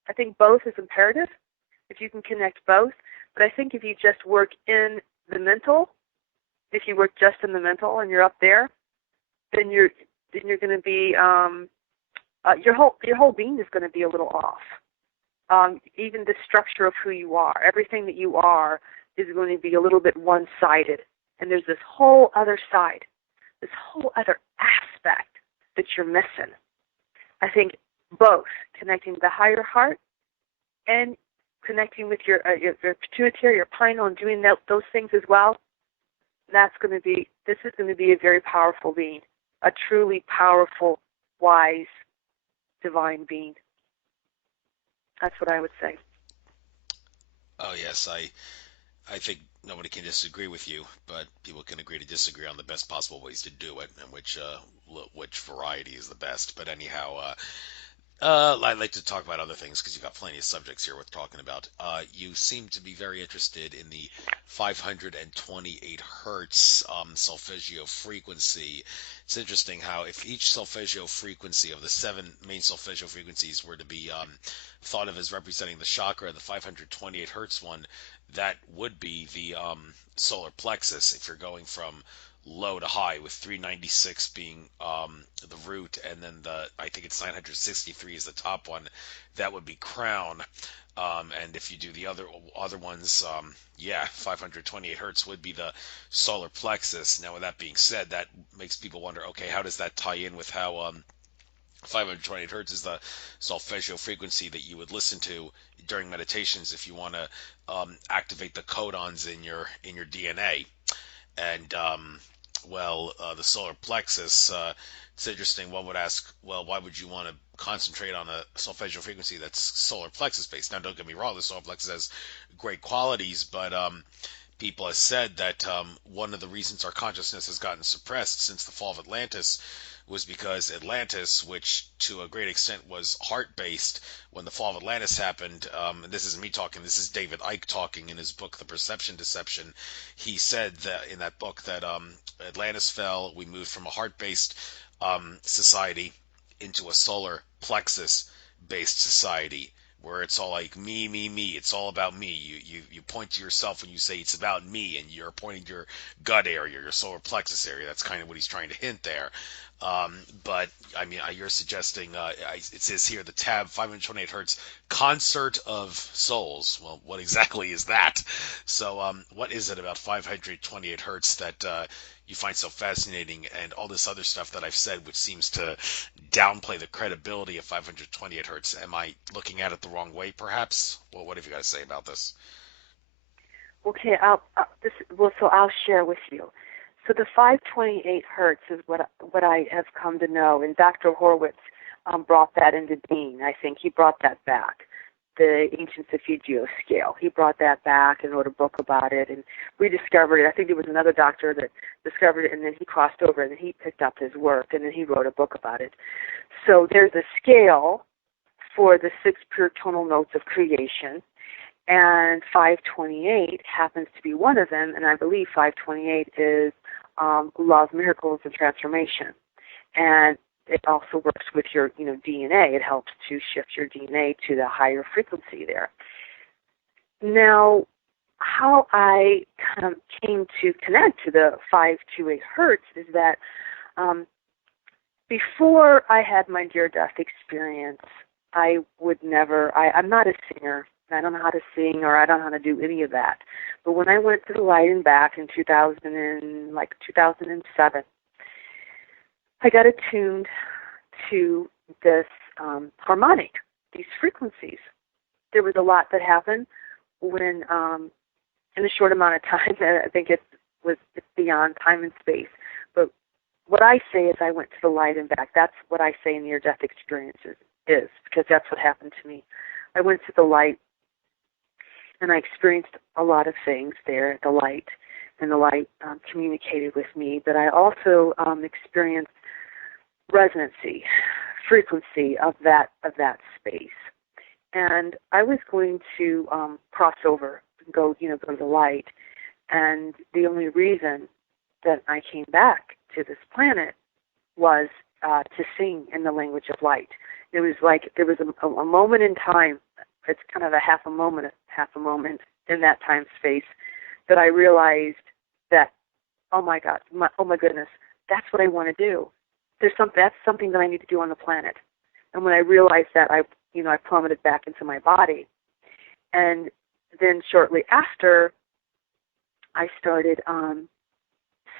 I think both is imperative if you can connect both. But I think if you just work in the mental, if you work just in the mental and you're up there, then you're going to be your whole being is going to be a little off. Even the structure of who you are, everything that you are, is going to be a little bit one-sided. And there's this whole other side, this whole other aspect that you're missing. I think both connecting the higher heart and connecting with your pituitary, your pineal, and doing those things as well. This is going to be a very powerful being, a truly powerful, wise, divine being. That's what I would say. Oh yes, I think nobody can disagree with you, but people can agree to disagree on the best possible ways to do it and which variety is the best. But anyhow, I'd like to talk about other things because you've got plenty of subjects here worth talking about. You seem to be very interested in the 528 hertz solfeggio frequency. It's interesting how if each solfeggio frequency of the 7 main solfeggio frequencies were to be thought of as representing the chakra, the 528 hertz one, that would be the solar plexus if you're going from low to high, with 396 being the root, and then I think it's 963 is the top one. That would be crown. And if you do the other ones, 528 hertz would be the solar plexus. Now, with that being said, that makes people wonder, okay, how does that tie in with how 528 hertz is the solfeggio frequency that you would listen to during meditations if you want to activate the codons in your DNA. And the solar plexus, it's interesting. One would ask, well, why would you want to concentrate on a solfeggio frequency that's solar plexus based? Now, don't get me wrong, the solar plexus has great qualities, but people have said that one of the reasons our consciousness has gotten suppressed since the fall of Atlantis was because Atlantis, which to a great extent was heart-based, when the fall of Atlantis happened, and this isn't me talking, this is David Icke talking in his book, The Perception Deception. He said that in that book that Atlantis fell, we moved from a heart-based society into a solar plexus-based society, where it's all like me, me, me. It's all about me. You point to yourself when you say it's about me, and you're pointing to your gut area, your solar plexus area. That's kind of what he's trying to hint there. But I mean, you're suggesting it says here the tab 528 hertz concert of souls. Well, what exactly is that? So, what is it about 528 hertz that you find so fascinating, and all this other stuff that I've said, which seems to downplay the credibility of 528 hertz? Am I looking at it the wrong way, perhaps? Well, what have you got to say about this? Okay, so I'll share with you. So the 528 hertz is what I have come to know, and Dr. Horwitz brought that into being. I think he brought that back, the ancient Suffigio scale. He brought that back and wrote a book about it and rediscovered it. I think there was another doctor that discovered it, and then he crossed over, and then he picked up his work, and then he wrote a book about it. So there's a scale for the 6 pure tonal notes of creation, and 528 happens to be one of them, and I believe 528 is love, miracles, and transformation. And it also works with your DNA. It helps to shift your DNA to the higher frequency there. Now, how I kind of came to connect to the 528 hertz is that before I had my near-death experience, I would never, I'm not a singer. I don't know how to sing, or I don't know how to do any of that. But when I went to the light and back in 2007, I got attuned to this harmonic, these frequencies. There was a lot that happened when, in a short amount of time, I think it's beyond time and space. But what I say is I went to the light and back. That's what I say in near-death experiences is, because that's what happened to me. I went to the light, and I experienced a lot of things there at the light, and the light communicated with me. But I also experienced resonancy, frequency of that space. And I was going to cross over and go to the light. And the only reason that I came back to this planet was to sing in the language of light. It was like there was a moment in time. It's kind of a half a moment in that time space that I realized that, oh my God, oh my goodness, that's what I want to do. That's something that I need to do on the planet. And when I realized that, I plummeted back into my body. And then shortly after, I started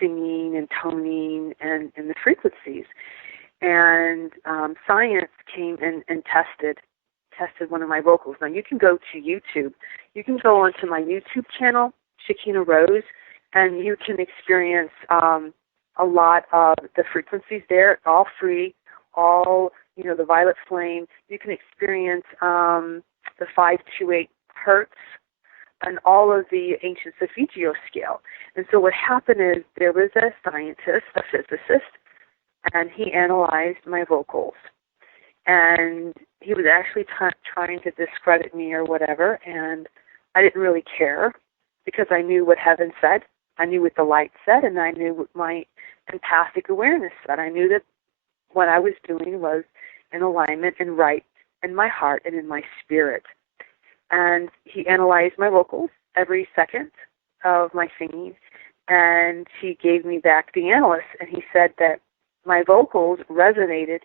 singing and toning and the frequencies. And science came and tested one of my vocals. Now, you can go to YouTube. You can go onto my YouTube channel, Shekina Rose, and you can experience a lot of the frequencies there, all free, all, the violet flame. You can experience the 528 hertz and all of the ancient Solfeggio scale. And so what happened is there was a scientist, a physicist, and he analyzed my vocals. And he was actually trying to discredit me or whatever, and I didn't really care because I knew what heaven said. I knew what the light said, and I knew what my empathic awareness said. I knew that what I was doing was in alignment and right in my heart and in my spirit. And he analyzed my vocals every second of my singing, and he gave me back the analysis, and he said that my vocals resonated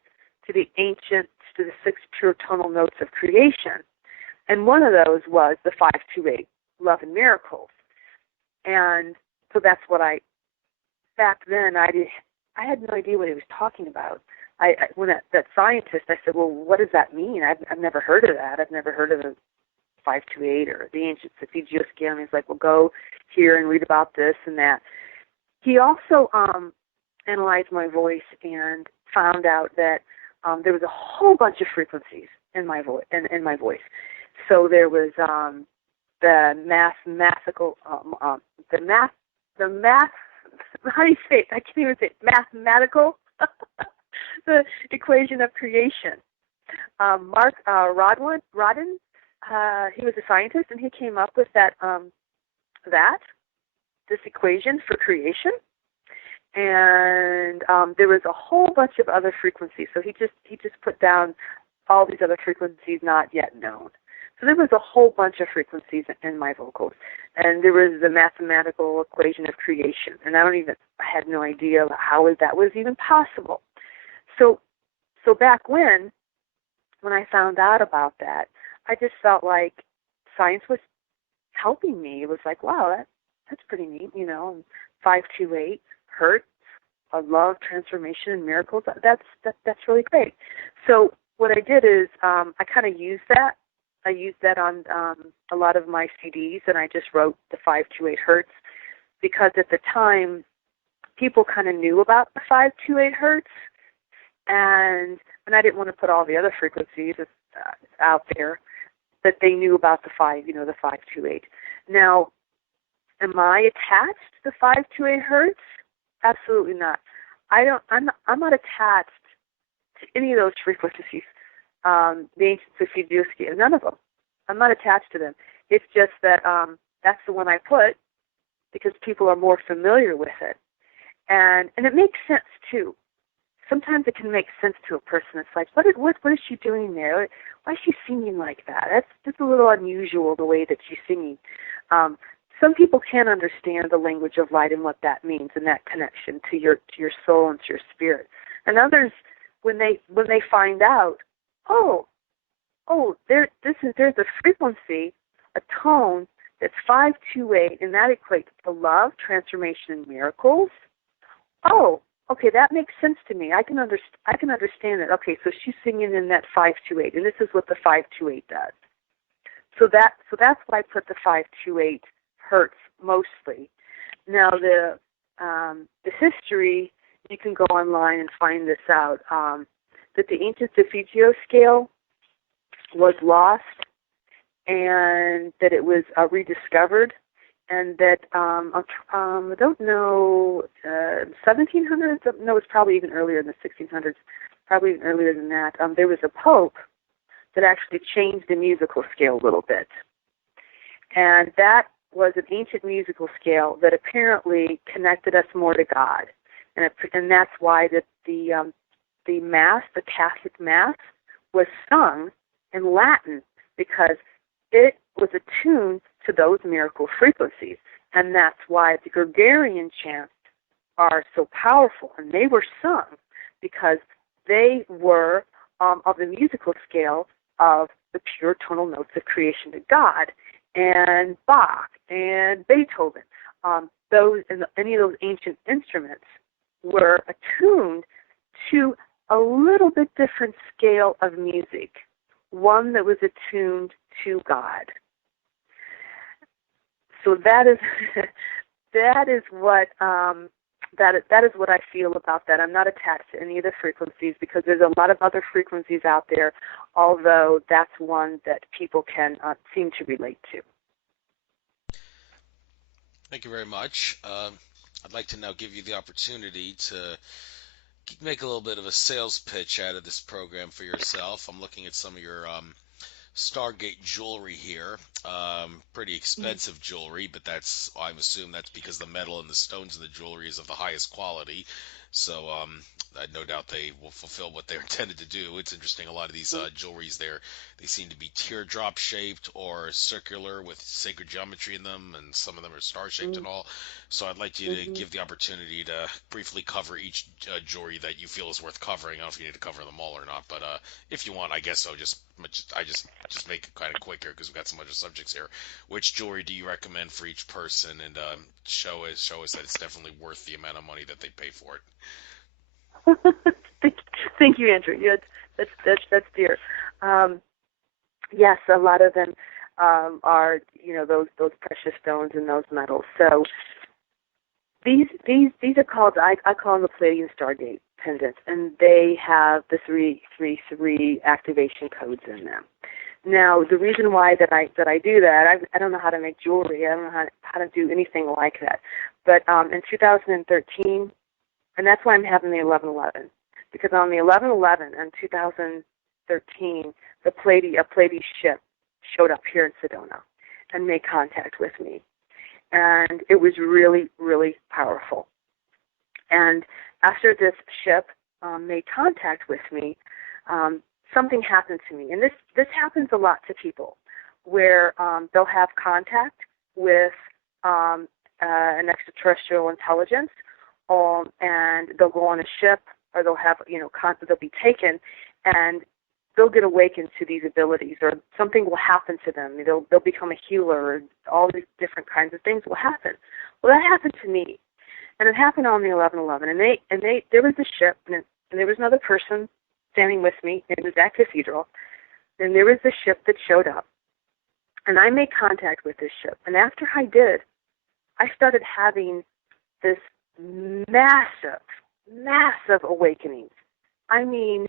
to the six pure tonal notes of creation. And one of those was the 528, Love and Miracles. And so that's what back then, I had no idea what he was talking about. When that scientist, I said, well, what does that mean? I've never heard of that. I've never heard of the 528 or the ancient Solfeggio scale. And he's like, well, go here and read about this and that. He also analyzed my voice and found out that there was a whole bunch of frequencies in my voice. So there was the mathematical, how do you say it? I can't even say it. Mathematical, the equation of creation. Mark Rodin, he was a scientist, and he came up with this equation for creation. And there was a whole bunch of other frequencies. So he just put down all these other frequencies not yet known. So there was a whole bunch of frequencies in my vocals. And there was the mathematical equation of creation. And I had no idea how that was even possible. So back when I found out about that, I just felt like science was helping me. It was like, wow, that's pretty neat, 528 hertz, love, transformation, and miracles. That's really great. So what I did is I kind of used that. I used that on a lot of my CDs, and I just wrote the 528 hertz because at the time people kind of knew about the 528 hertz, and I didn't want to put all the other frequencies out there, but they knew about the 528. Now, am I attached to the 528 hertz? Absolutely not. I'm not attached to any of those frequencies. The ancient Solfeggio scale, none of them. I'm not attached to them. It's just that that's the one I put because people are more familiar with it, and it makes sense too. Sometimes it can make sense to a person. It's like, what is she doing there? Why is she singing like that? That's just a little unusual the way that she's singing. Some people can't understand the language of light and what that means and that connection to your soul and to your spirit. And others, when they find out, there's a frequency, a tone that's 528, and that equates to love, transformation, and miracles. Oh, okay, that makes sense to me. I can understand it. Okay, so she's singing in that 528, and this is what the 528 does. So that's why I put the 528 hertz mostly. Now the history you can go online and find this out, that the ancient Defigio scale was lost and that it was rediscovered, and that I don't know, 1700s? No, it's probably even earlier in the 1600s, probably even earlier than that. There was a pope that actually changed the musical scale a little bit, and that was an ancient musical scale that apparently connected us more to God, and that's why the Mass, the Catholic Mass, was sung in Latin, because it was attuned to those miracle frequencies. And that's why the Gregorian chants are so powerful. And they were sung because they were of the musical scale of the pure tonal notes of creation to God. And Bach and Beethoven, any of those ancient instruments were attuned to a little bit different scale of music, one that was attuned to God. So that is that is what I feel about that. I'm not attached to any of the frequencies because there's a lot of other frequencies out there, although that's one that people can seem to relate to. Thank you very much. I'd like to now give you the opportunity to make a little bit of a sales pitch out of this program for yourself. I'm looking at some of your Stargate jewelry here. Pretty expensive jewelry, but I assume that's because the metal and the stones in the jewelry is of the highest quality. So I no doubt they will fulfill what they're intended to do. It's interesting, a lot of these jewelries there, they seem to be teardrop shaped or circular with sacred geometry in them, and some of them are star shaped and all. So I'd like you to give the opportunity to briefly cover each jewelry that you feel is worth covering. I don't know if you need to cover them all or not, but if you want, I guess so. I just make it kind of quick here because we've got some other subjects here. Which jewelry do you recommend for each person, and show us that it's definitely worth the amount of money that they pay for it. Thank you, Andrew. Yeah, that's dear. Yes, a lot of them are those precious stones and those metals. So these are called, I call them the Pleiadian Stargate pendants, and they have the three activation codes in them. Now, the reason why that I do that, I don't know how to make jewelry. I don't know how to do anything like that. But in 2013, and that's why I'm having the 1111, because on the 1111 in 2013, a Pleiadian ship showed up here in Sedona and made contact with me. And it was really, really powerful. And after this ship made contact with me, something happened to me. And this happens a lot to people, where they'll have contact with an extraterrestrial intelligence, and they'll go on a ship, or they'll have, they'll be taken, and they'll get awakened to these abilities, or something will happen to them. They'll become a healer, or all these different kinds of things will happen. Well, that happened to me, and it happened on the 1111. And there was a ship, and there was another person standing with me. It was at Cathedral, and there was the ship that showed up, and I made contact with this ship. And after I did, I started having this massive awakenings. I mean,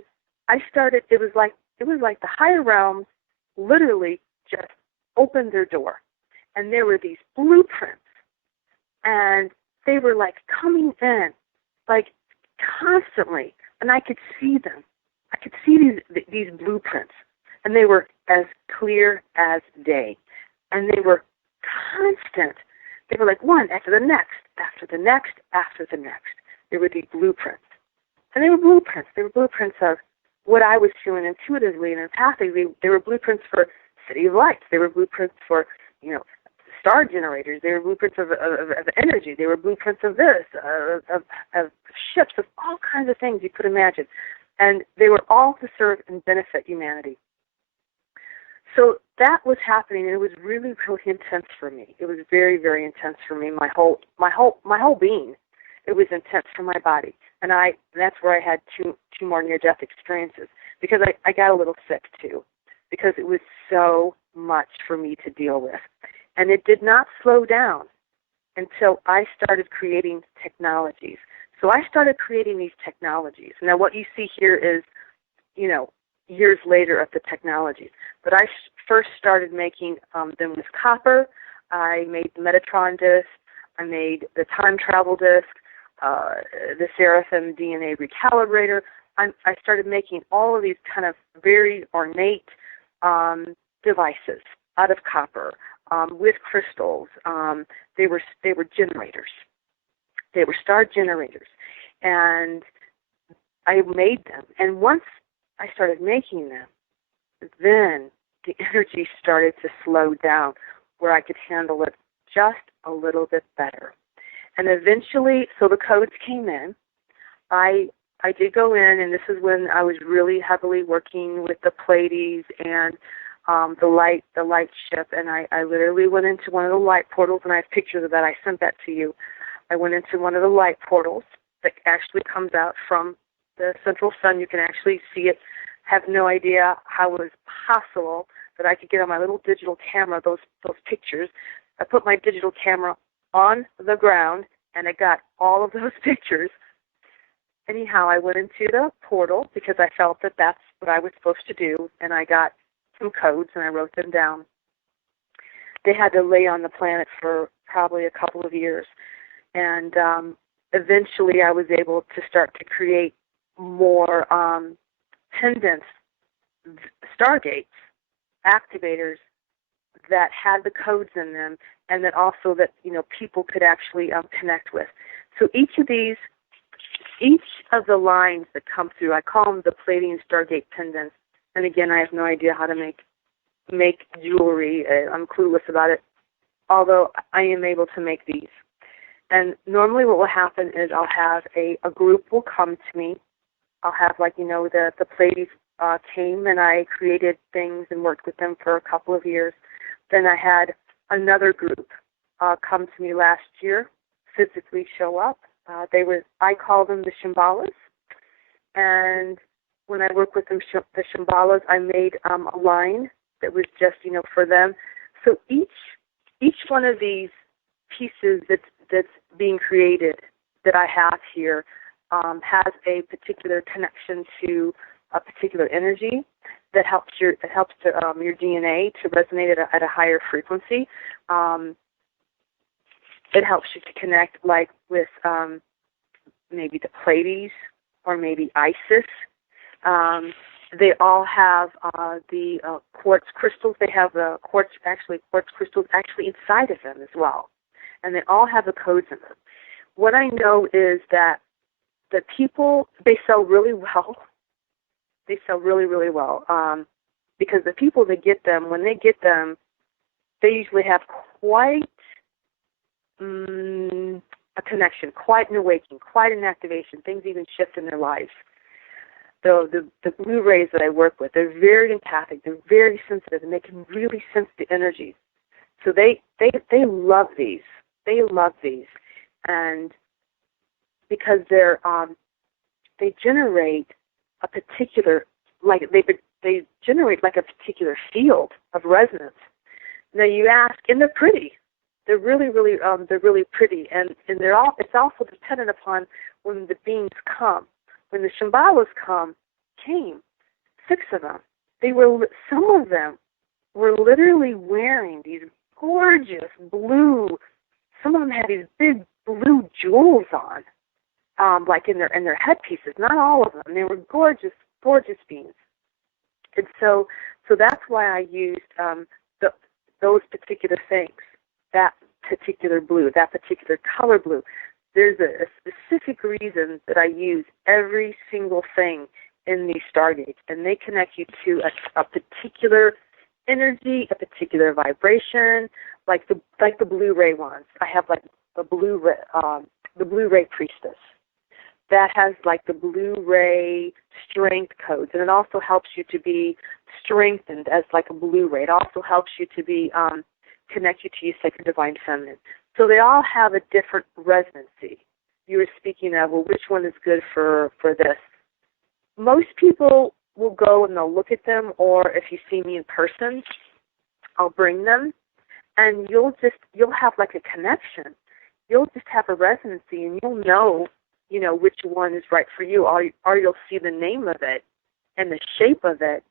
it was like the higher realms literally just opened their door, and there were these blueprints, and they were like coming in, like constantly, and I could see them. I could see these blueprints, and they were as clear as day, and they were constant. They were like one after the next, after the next, after the next. There were these blueprints. And they were blueprints. They were blueprints of what I was feeling intuitively and empathically. They were blueprints for City of Lights. They were blueprints for, star generators. They were blueprints of energy. They were blueprints of this, of ships, of all kinds of things you could imagine. And they were all to serve and benefit humanity. So that was happening, and it was really, really intense for me. It was very, very intense for me. My whole being. It was intense for my body, and that's where I had two more near-death experiences, because I got a little sick too, because it was so much for me to deal with, and it did not slow down until I started creating technologies. So I started creating these technologies. Now what you see here is, years later of the technologies. But I first started making them with copper. I made the Metatron disc. I made the time travel disc, the Seraphim DNA recalibrator. I started making all of these kind of very ornate devices out of copper with crystals. They were generators. They were star generators, and I made them. And once I started making them, then the energy started to slow down where I could handle it just a little bit better. And eventually, so the codes came in. I did go in, and this is when I was really heavily working with the Pleiades and the light ship. And I literally went into one of the light portals, and I have pictures of that. I sent that to you. I went into one of the light portals that actually comes out from the central sun. You can actually see it. Have no idea how it was possible that I could get on my little digital camera those pictures. I put my digital camera on the ground, and I got all of those pictures. Anyhow, I went into the portal because I felt that that's what I was supposed to do, and I got some codes, and I wrote them down. They had to lay on the planet for probably a couple of years. And eventually I was able to start to create more pendants, Stargates, activators that had the codes in them, and that also that people could actually connect with. So each of the lines that come through, I call them the Pleiadian Stargate pendants. And again, I have no idea how to make jewelry. I'm clueless about it, although I am able to make these. And normally what will happen is I'll have a group will come to me. I'll have the Pleiades came, and I created things and worked with them for a couple of years. Then I had another group come to me last year, physically show up. I call them the Shimbalas. And when I work with them, the Shimbalas, I made a line that was just, for them. So each one of these pieces that's being created that I have here has a particular connection to a particular energy that helps your DNA to resonate at a higher frequency. It helps you to connect with maybe the Pleiades or maybe Isis. They all have the quartz crystals. They have the quartz crystals actually inside of them as well. And they all have the codes in them. What I know is that the people, they sell really well. They sell really, really well. Because the people that get them, when they get them, they usually have quite a connection, quite an awakening, quite an activation. Things even shift in their lives. The blue rays that I work with, they're very empathic, they're very sensitive, and they can really sense the energies. So they love these. They love these, and because they generate a particular they generate a particular field of resonance. Now you ask, and they're pretty. They're really, really they're really pretty, and it's also dependent upon when the beings come. When the Shimbalas came, 6 of them. Some of them were literally wearing these gorgeous blue. Some of them had these big blue jewels on, in their headpieces. Not all of them. They were gorgeous, gorgeous beings. And so that's why I used those particular things, that particular blue, that particular color blue. There's a specific reason that I use every single thing in these Stargates, and they connect you to a particular energy, a particular vibration, like the Blu-ray ones. I have the Blu-ray priestess that has the Blu-ray strength codes, and it also helps you to be strengthened as a Blu-ray. It also helps you to be connect you to your sacred divine feminine. So they all have a different resonancy. You were speaking of, which one is good for this? Most people will go and they'll look at them, or if you see me in person, I'll bring them, and you'll have a connection. You'll just have a resonancy, and you'll know which one is right for you, or you'll see the name of it and the shape of it,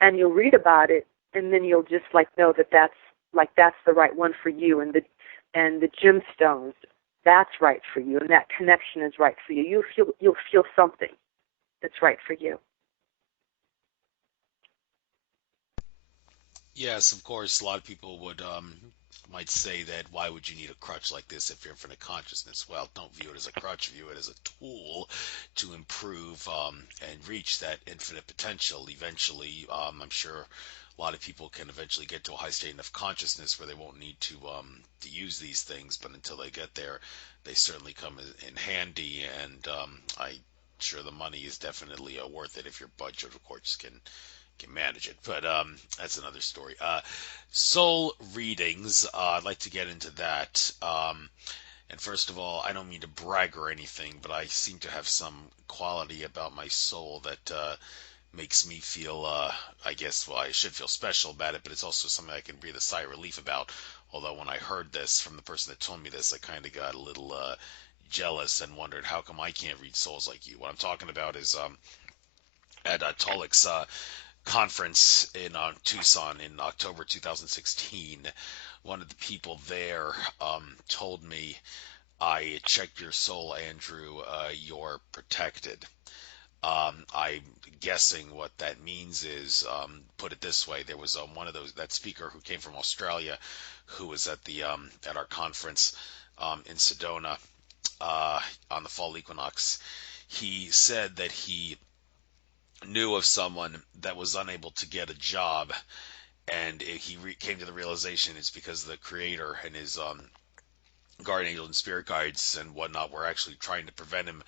and you'll read about it, and then you'll just know that that's the right one for you, and the gemstones, that's right for you, and that connection is right for you. You'll feel something that's right for you. Yes, of course, a lot of people might say that why would you need a crutch like this if you're infinite consciousness? Well, don't view it as a crutch, view it as a tool to improve and reach that infinite potential. Eventually, I'm sure a lot of people can eventually get to a high state of consciousness where they won't need to use these things, but until they get there, they certainly come in handy, and I'm sure the money is definitely worth it if your budget, of course, can manage it. But that's another story. Soul readings. I'd like to get into that. And first of all, I don't mean to brag or anything, but I seem to have some quality about my soul that makes me feel, I guess, well, I should feel special about it, but it's also something I can breathe a sigh of relief about. Although when I heard this from the person that told me this, I kind of got a little jealous and wondered, how come I can't read souls like you? What I'm talking about is at Tolik's conference in Tucson in October 2016, one of the people there told me, I checked your soul, Andrew, you're protected. I'm guessing what that means is, put it this way, there was one of that speaker who came from Australia who was at our conference in Sedona on the fall equinox. He said that he knew of someone that was unable to get a job, and he came to the realization it's because the creator and his guardian angel and spirit guides and whatnot were actually trying to prevent him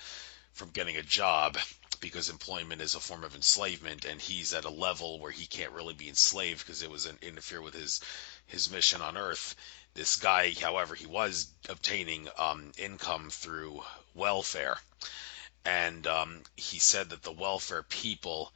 from getting a job, because employment is a form of enslavement, and he's at a level where he can't really be enslaved because it was interfere with his mission on Earth. This guy, however, he was obtaining income through welfare. And he said that the welfare people,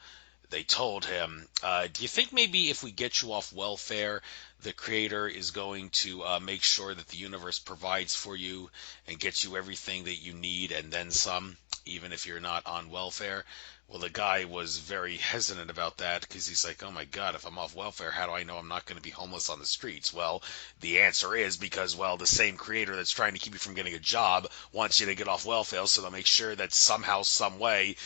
they told him, do you think maybe if we get you off welfare, the creator is going to make sure that the universe provides for you and gets you everything that you need and then some, even if you're not on welfare? Well, the guy was very hesitant about that because he's like, oh my God, if I'm off welfare, how do I know I'm not going to be homeless on the streets? Well, the answer is because, well, the same creator that's trying to keep you from getting a job wants you to get off welfare, so they'll make sure that somehow, some way,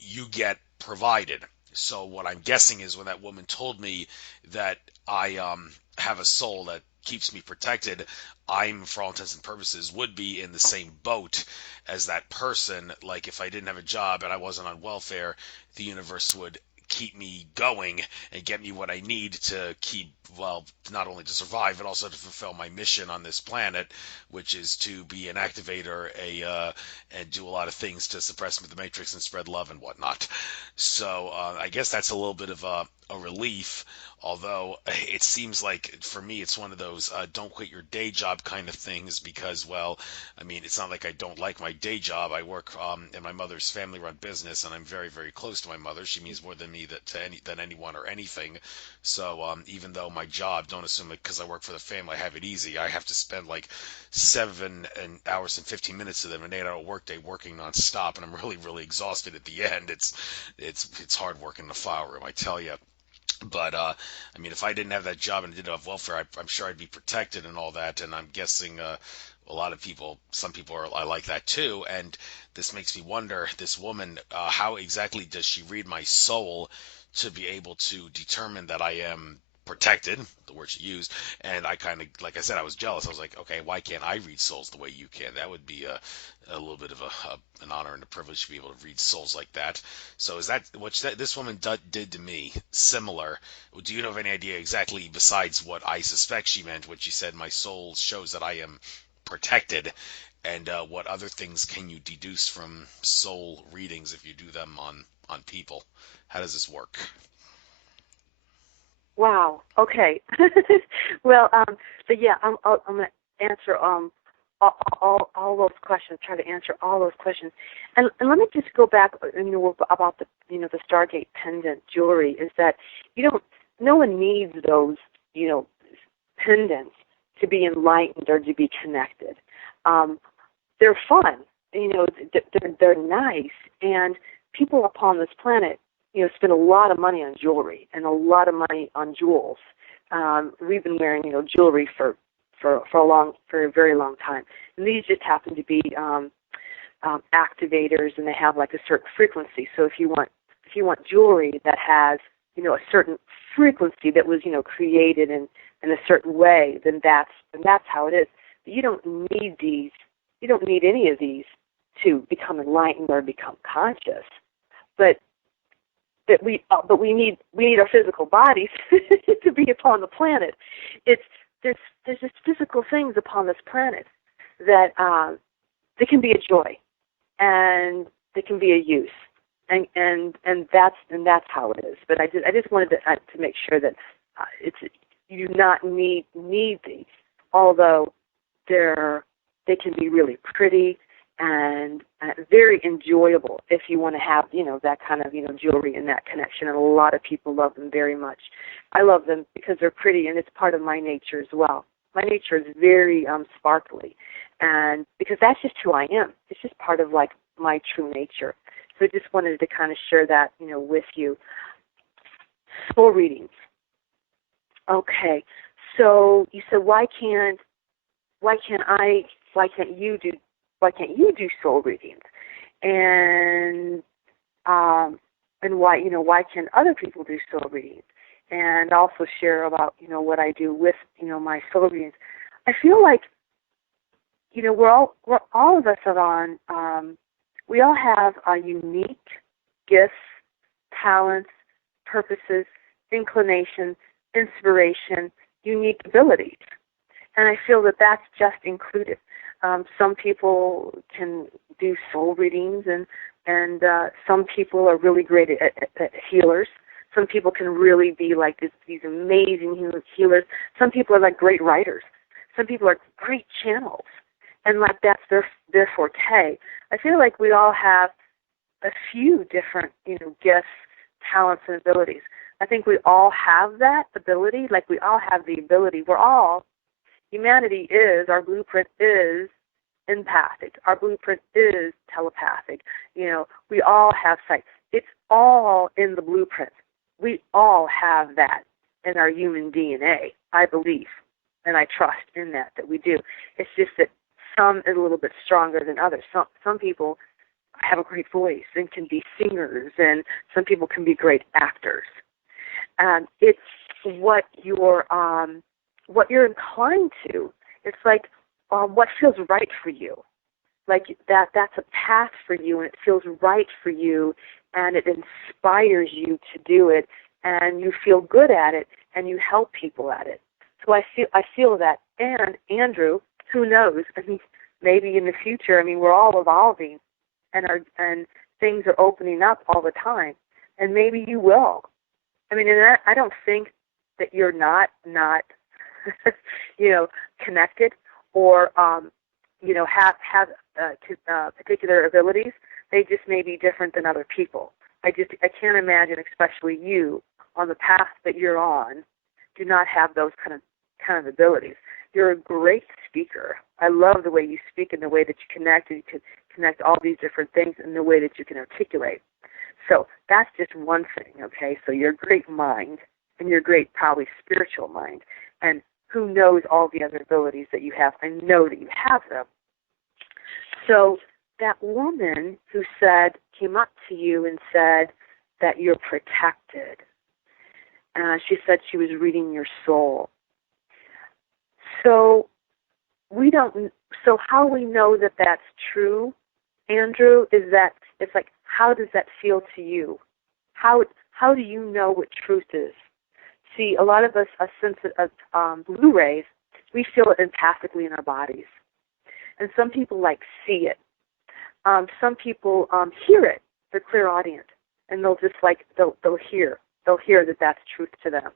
you get provided. So what I'm guessing is when that woman told me that I have a soul that keeps me protected, I'm, for all intents and purposes, would be in the same boat as that person. Like, if I didn't have a job and I wasn't on welfare, the universe would keep me going and get me what I need to keep, well, not only to survive, but also to fulfill my mission on this planet, which is to be an activator, and do a lot of things to suppress the matrix and spread love and whatnot. So I guess that's a little bit of a relief. Although it seems like, for me, it's one of those don't quit your day job kind of things, because, well, I mean, it's not like I don't like my day job. I work in my mother's family-run business, and I'm very, very close to my mother. She means more than me than anyone or anything. So even though my job, don't assume it because I work for the family, I have it easy. I have to spend like 7 hours and 15 minutes of them an 8-hour workday working nonstop, and I'm really, really exhausted at the end. It's hard work in the file room, I tell you. But I mean, if I didn't have that job and didn't have welfare, I'm sure I'd be protected and all that. And I'm guessing a lot of people, some people are like that too. And this makes me wonder, this woman, how exactly does she read my soul to be able to determine that I am protected, the word she used? And I kind of, like I said, I was jealous. I was like, okay, why can't I read souls the way you can? That would be a little bit of an honor and a privilege to be able to read souls like that. So is that what this woman did to me similar? Do you have any idea exactly, besides what I suspect she meant when she said my soul shows that I am protected, and what other things can you deduce from soul readings if you do them on people? How does this work? Wow. Okay. Well, but yeah, I'm going to answer all those questions. Try to answer all those questions, and let me just go back. About the the Stargate pendant jewelry is that no one needs those pendants to be enlightened or to be connected. They're fun. they're nice, and people upon this planet, spend a lot of money on jewelry and a lot of money on jewels. We've been wearing, jewelry for a very long time, and these just happen to be activators, and they have like a certain frequency. So if you want jewelry that has, a certain frequency that was, created in a certain way, then that's how it is. But you don't need these. You don't need any of these to become enlightened or become conscious. But we need our physical bodies to be upon the planet. There's just physical things upon this planet that they can be a joy, and they can be a use, and that's how it is. But I just wanted to make sure that you do not need these, although they can be really pretty and very enjoyable if you want to have, that kind of, jewelry and that connection. And a lot of people love them very much. I love them because they're pretty, and it's part of my nature as well. My nature is very sparkly, and because that's just who I am. It's just part of, like, my true nature. So I just wanted to kind of share that, with you. Soul readings. Okay. So you said, why can't you do soul readings? And why can other people do soul readings? And also share about, what I do with, my soul readings. I feel like, we're all of us are on, we all have unique gifts, talents, purposes, inclinations, inspiration, unique abilities. And I feel that that's just included. Some people can do soul readings, and some people are really great at healers. Some people can really be like these amazing healers. Some people are like great writers. Some people are great channels, and like that's their forte. I feel like we all have a few different, gifts, talents, and abilities. I think we all have that ability. Like we all have the ability. Humanity is, our blueprint is empathic. Our blueprint is telepathic. We all have sight. It's all in the blueprint. We all have that in our human DNA, I believe, and I trust in that we do. It's just that some is a little bit stronger than others. Some people have a great voice and can be singers, and some people can be great actors. It's what you're inclined to. It's like what feels right for you. Like that's a path for you, and it feels right for you, and it inspires you to do it, and you feel good at it, and you help people at it. So I feel that. And Andrew, who knows? I mean, maybe in the future. I mean, we're all evolving, and things are opening up all the time, and maybe you will. I mean, and I don't think that you're not connected or have particular abilities. They just may be different than other people. I can't imagine, especially you, on the path that you're on, do not have those kind of abilities. You're a great speaker. I love the way you speak and the way that you connect, and you can connect all these different things in the way that you can articulate. So that's just one thing, okay? So you're a great mind, and you're a great, probably spiritual mind. And who knows all the other abilities that you have? I know that you have them. So that woman who came up to you and said that you're protected. She said she was reading your soul. So how we know that that's true, Andrew, is that it's like, how does that feel to you? How do you know what truth is? See, a lot of us are sensitive of blue rays. We feel it empathically in our bodies. And some people see it. Some people hear it. They're clairaudient, and they'll just they'll hear that that's truth to them.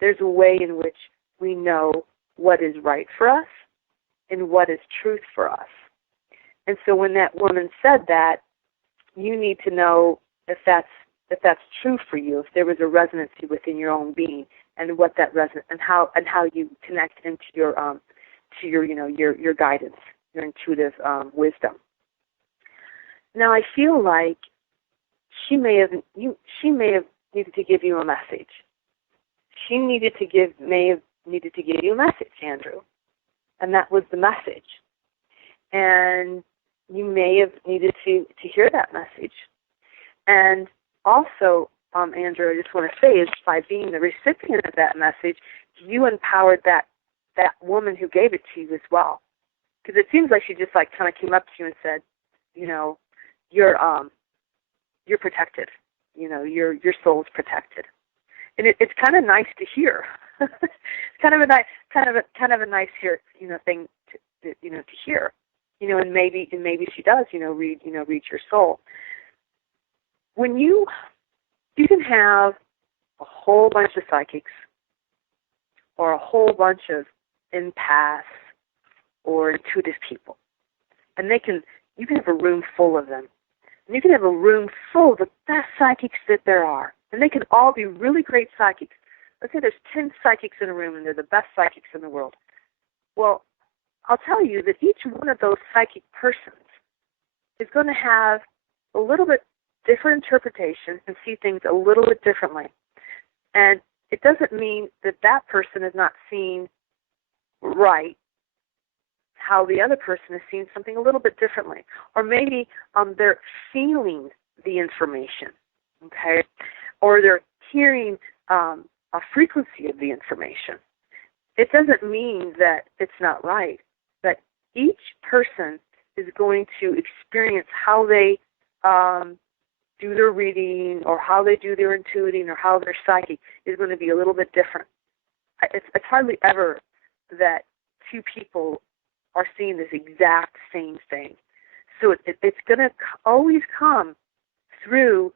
There's a way in which we know what is right for us and what is truth for us. And so when that woman said that, you need to know if that's true for you, if there was a resonancy within your own being, and what that resonance and how you connect into your guidance, your intuitive wisdom. Now I feel like she may have needed to give you a message. She may have needed to give you a message, Andrew, and that was the message. And you may have needed to hear that message. And also, Andrew, I just want to say is by being the recipient of that message, you empowered that woman who gave it to you as well. Because it seems like she just like kind of came up to you and said, you know, you're protected. You know, your soul's protected. And it's kind of nice to hear. It's kind of a nice thing to hear. And maybe she does, read your soul. When you can have a whole bunch of psychics or a whole bunch of empaths or intuitive people, and you can have a room full of them, and you can have a room full of the best psychics that there are, and they can all be really great psychics. Let's say there's 10 psychics in a room, and they're the best psychics in the world. Well, I'll tell you that each one of those psychic persons is going to have a little bit different interpretation and see things a little bit differently. And it doesn't mean that that person is not seeing right how the other person is seeing something a little bit differently. Or maybe they're feeling the information, okay? Or they're hearing a frequency of the information. It doesn't mean that it's not right, but each person is going to experience how they do their reading or how they do their intuiting or how they're psychic is going to be a little bit different. It's hardly ever that two people are seeing this exact same thing. So it's going to always come through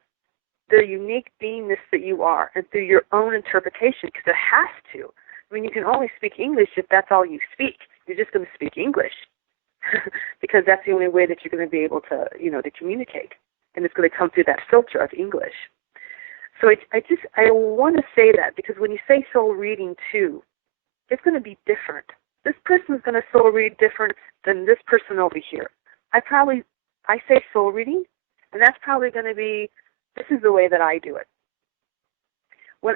the unique beingness that you are and through your own interpretation, because it has to. I mean, you can only speak English if that's all you speak. You're just going to speak English because that's the only way that you're going to be able to, to communicate. And it's going to come through that filter of English. So I want to say that because when you say soul reading too, it's going to be different. This person is going to soul read different than this person over here. I say soul reading, and that's probably going to be, this is the way that I do it.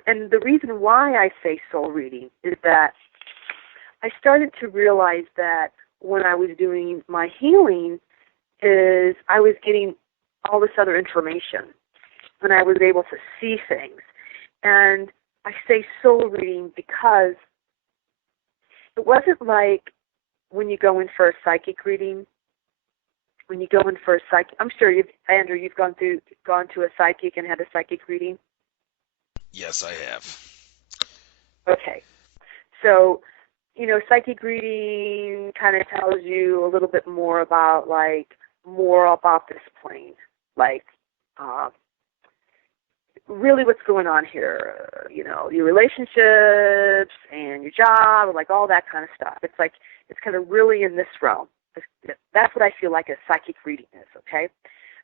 And the reason why I say soul reading is that I started to realize that when I was doing my healing is I was getting all this other information, and I was able to see things. And I say soul reading because it wasn't like when you go in for a psychic reading. When you go in for a psychic, I'm sure Andrew, you've gone to a psychic and had a psychic reading. Yes, I have. Okay, so psychic reading kind of tells you a little bit more about this plane, really what's going on here, your relationships and your job, all that kind of stuff. It's kind of really in this realm. That's what I feel like a psychic reading is, okay?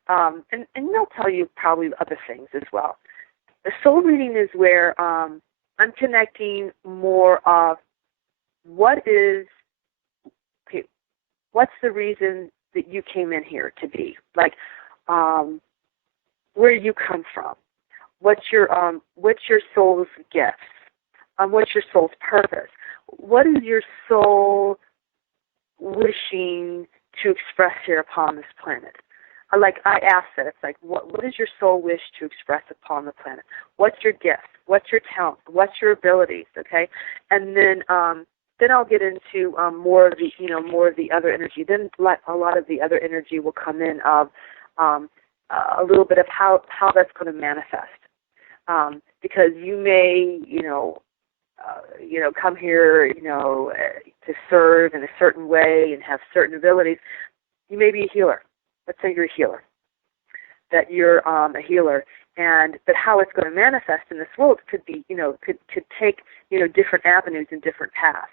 And they'll tell you probably other things as well. The soul reading is where I'm connecting more of what's the reason that you came in here to be? Where you come from? What's your soul's gifts? What's your soul's purpose? What is your soul wishing to express here upon this planet? I ask that. It's what does your soul wish to express upon the planet? What's your gift? What's your talent? What's your abilities? Okay, and then I'll get into more of the other energy. Then a lot of the other energy will come in of a little bit of how that's going to manifest. Because you may come here to serve in a certain way and have certain abilities. You may be a healer. Let's say you're a healer. That you're a healer, but how it's going to manifest in this world could be, could take, different avenues and different paths.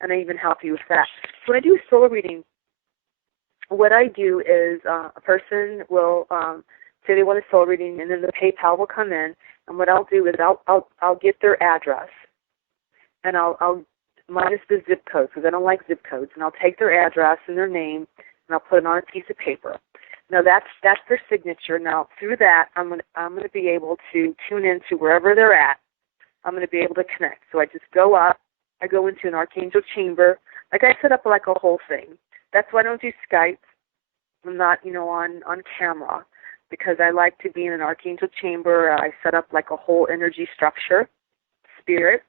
And I even help you with that. So when I do a soul reading, what I do is a person will say they want a soul reading, and then the PayPal will come in. And what I'll do is I'll get their address, and I'll minus the zip code because I don't like zip codes, and I'll take their address and their name, and I'll put it on a piece of paper. No, that's their signature. Now through that, I'm gonna be able to tune into wherever they're at. I'm gonna be able to connect. So I just go up. I go into an archangel chamber. Like I set up like a whole thing. That's why I don't do Skype. I'm not, on camera because I like to be in an archangel chamber. I set up like a whole energy structure, spirit,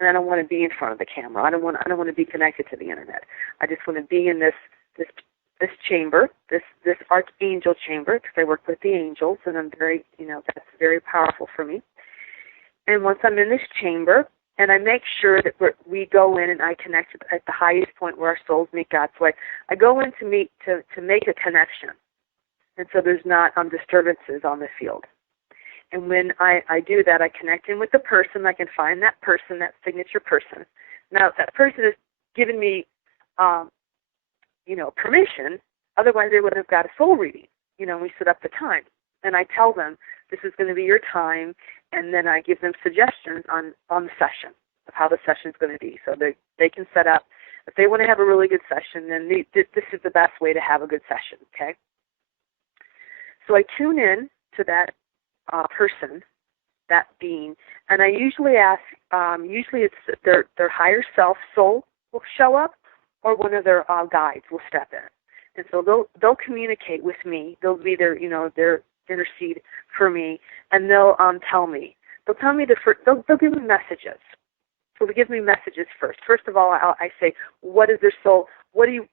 and I don't want to be in front of the camera. I don't want to be connected to the internet. I just want to be in this chamber, this archangel chamber, because I work with the angels, and I'm very, that's very powerful for me. And once I'm in this chamber, and I make sure that we go in and I connect at the highest point where our souls meet God. So I go in to make a connection, and so there's not disturbances on the field. And when I do that, I connect in with the person. I can find that person, that signature person. Now, if that person has given me, permission, otherwise they would have got a soul reading. We set up the time. And I tell them, this is going to be your time, and then I give them suggestions on the session of how the session is going to be. So they can set up, if they want to have a really good session, then this is the best way to have a good session, okay? So I tune in to that person, that being, and I usually ask, usually it's their higher self soul will show up, or one of their guides will step in. And so they'll communicate with me. They'll be their intercede for me, and they'll tell me. They'll tell me they'll give me messages. So they give me messages first. First of all, I say, what is their soul? What do you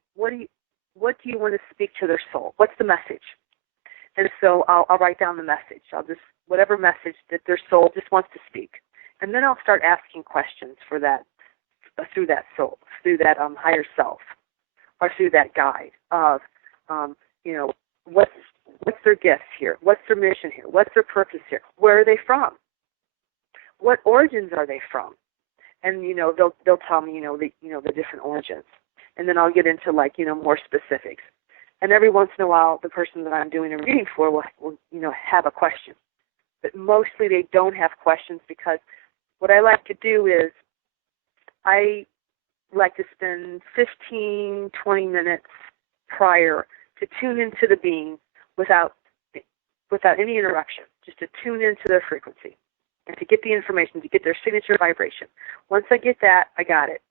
want to speak to their soul? What's the message? And so I'll write down the message. Whatever message that their soul just wants to speak, and then I'll start asking questions for that, through that soul, through that higher self, or through that guide of, what's their gifts here? What's their mission here? What's their purpose here? Where are they from? What origins are they from? And they'll tell me the different origins, and then I'll get into more specifics. And every once in a while, the person that I'm doing a reading for will have a question, but mostly they don't have questions, because what I like to do is I like to spend 15, 20 minutes prior to tune into the being without any interruption, just to tune into their frequency and to get the information, to get their signature vibration. Once I get that, I got it,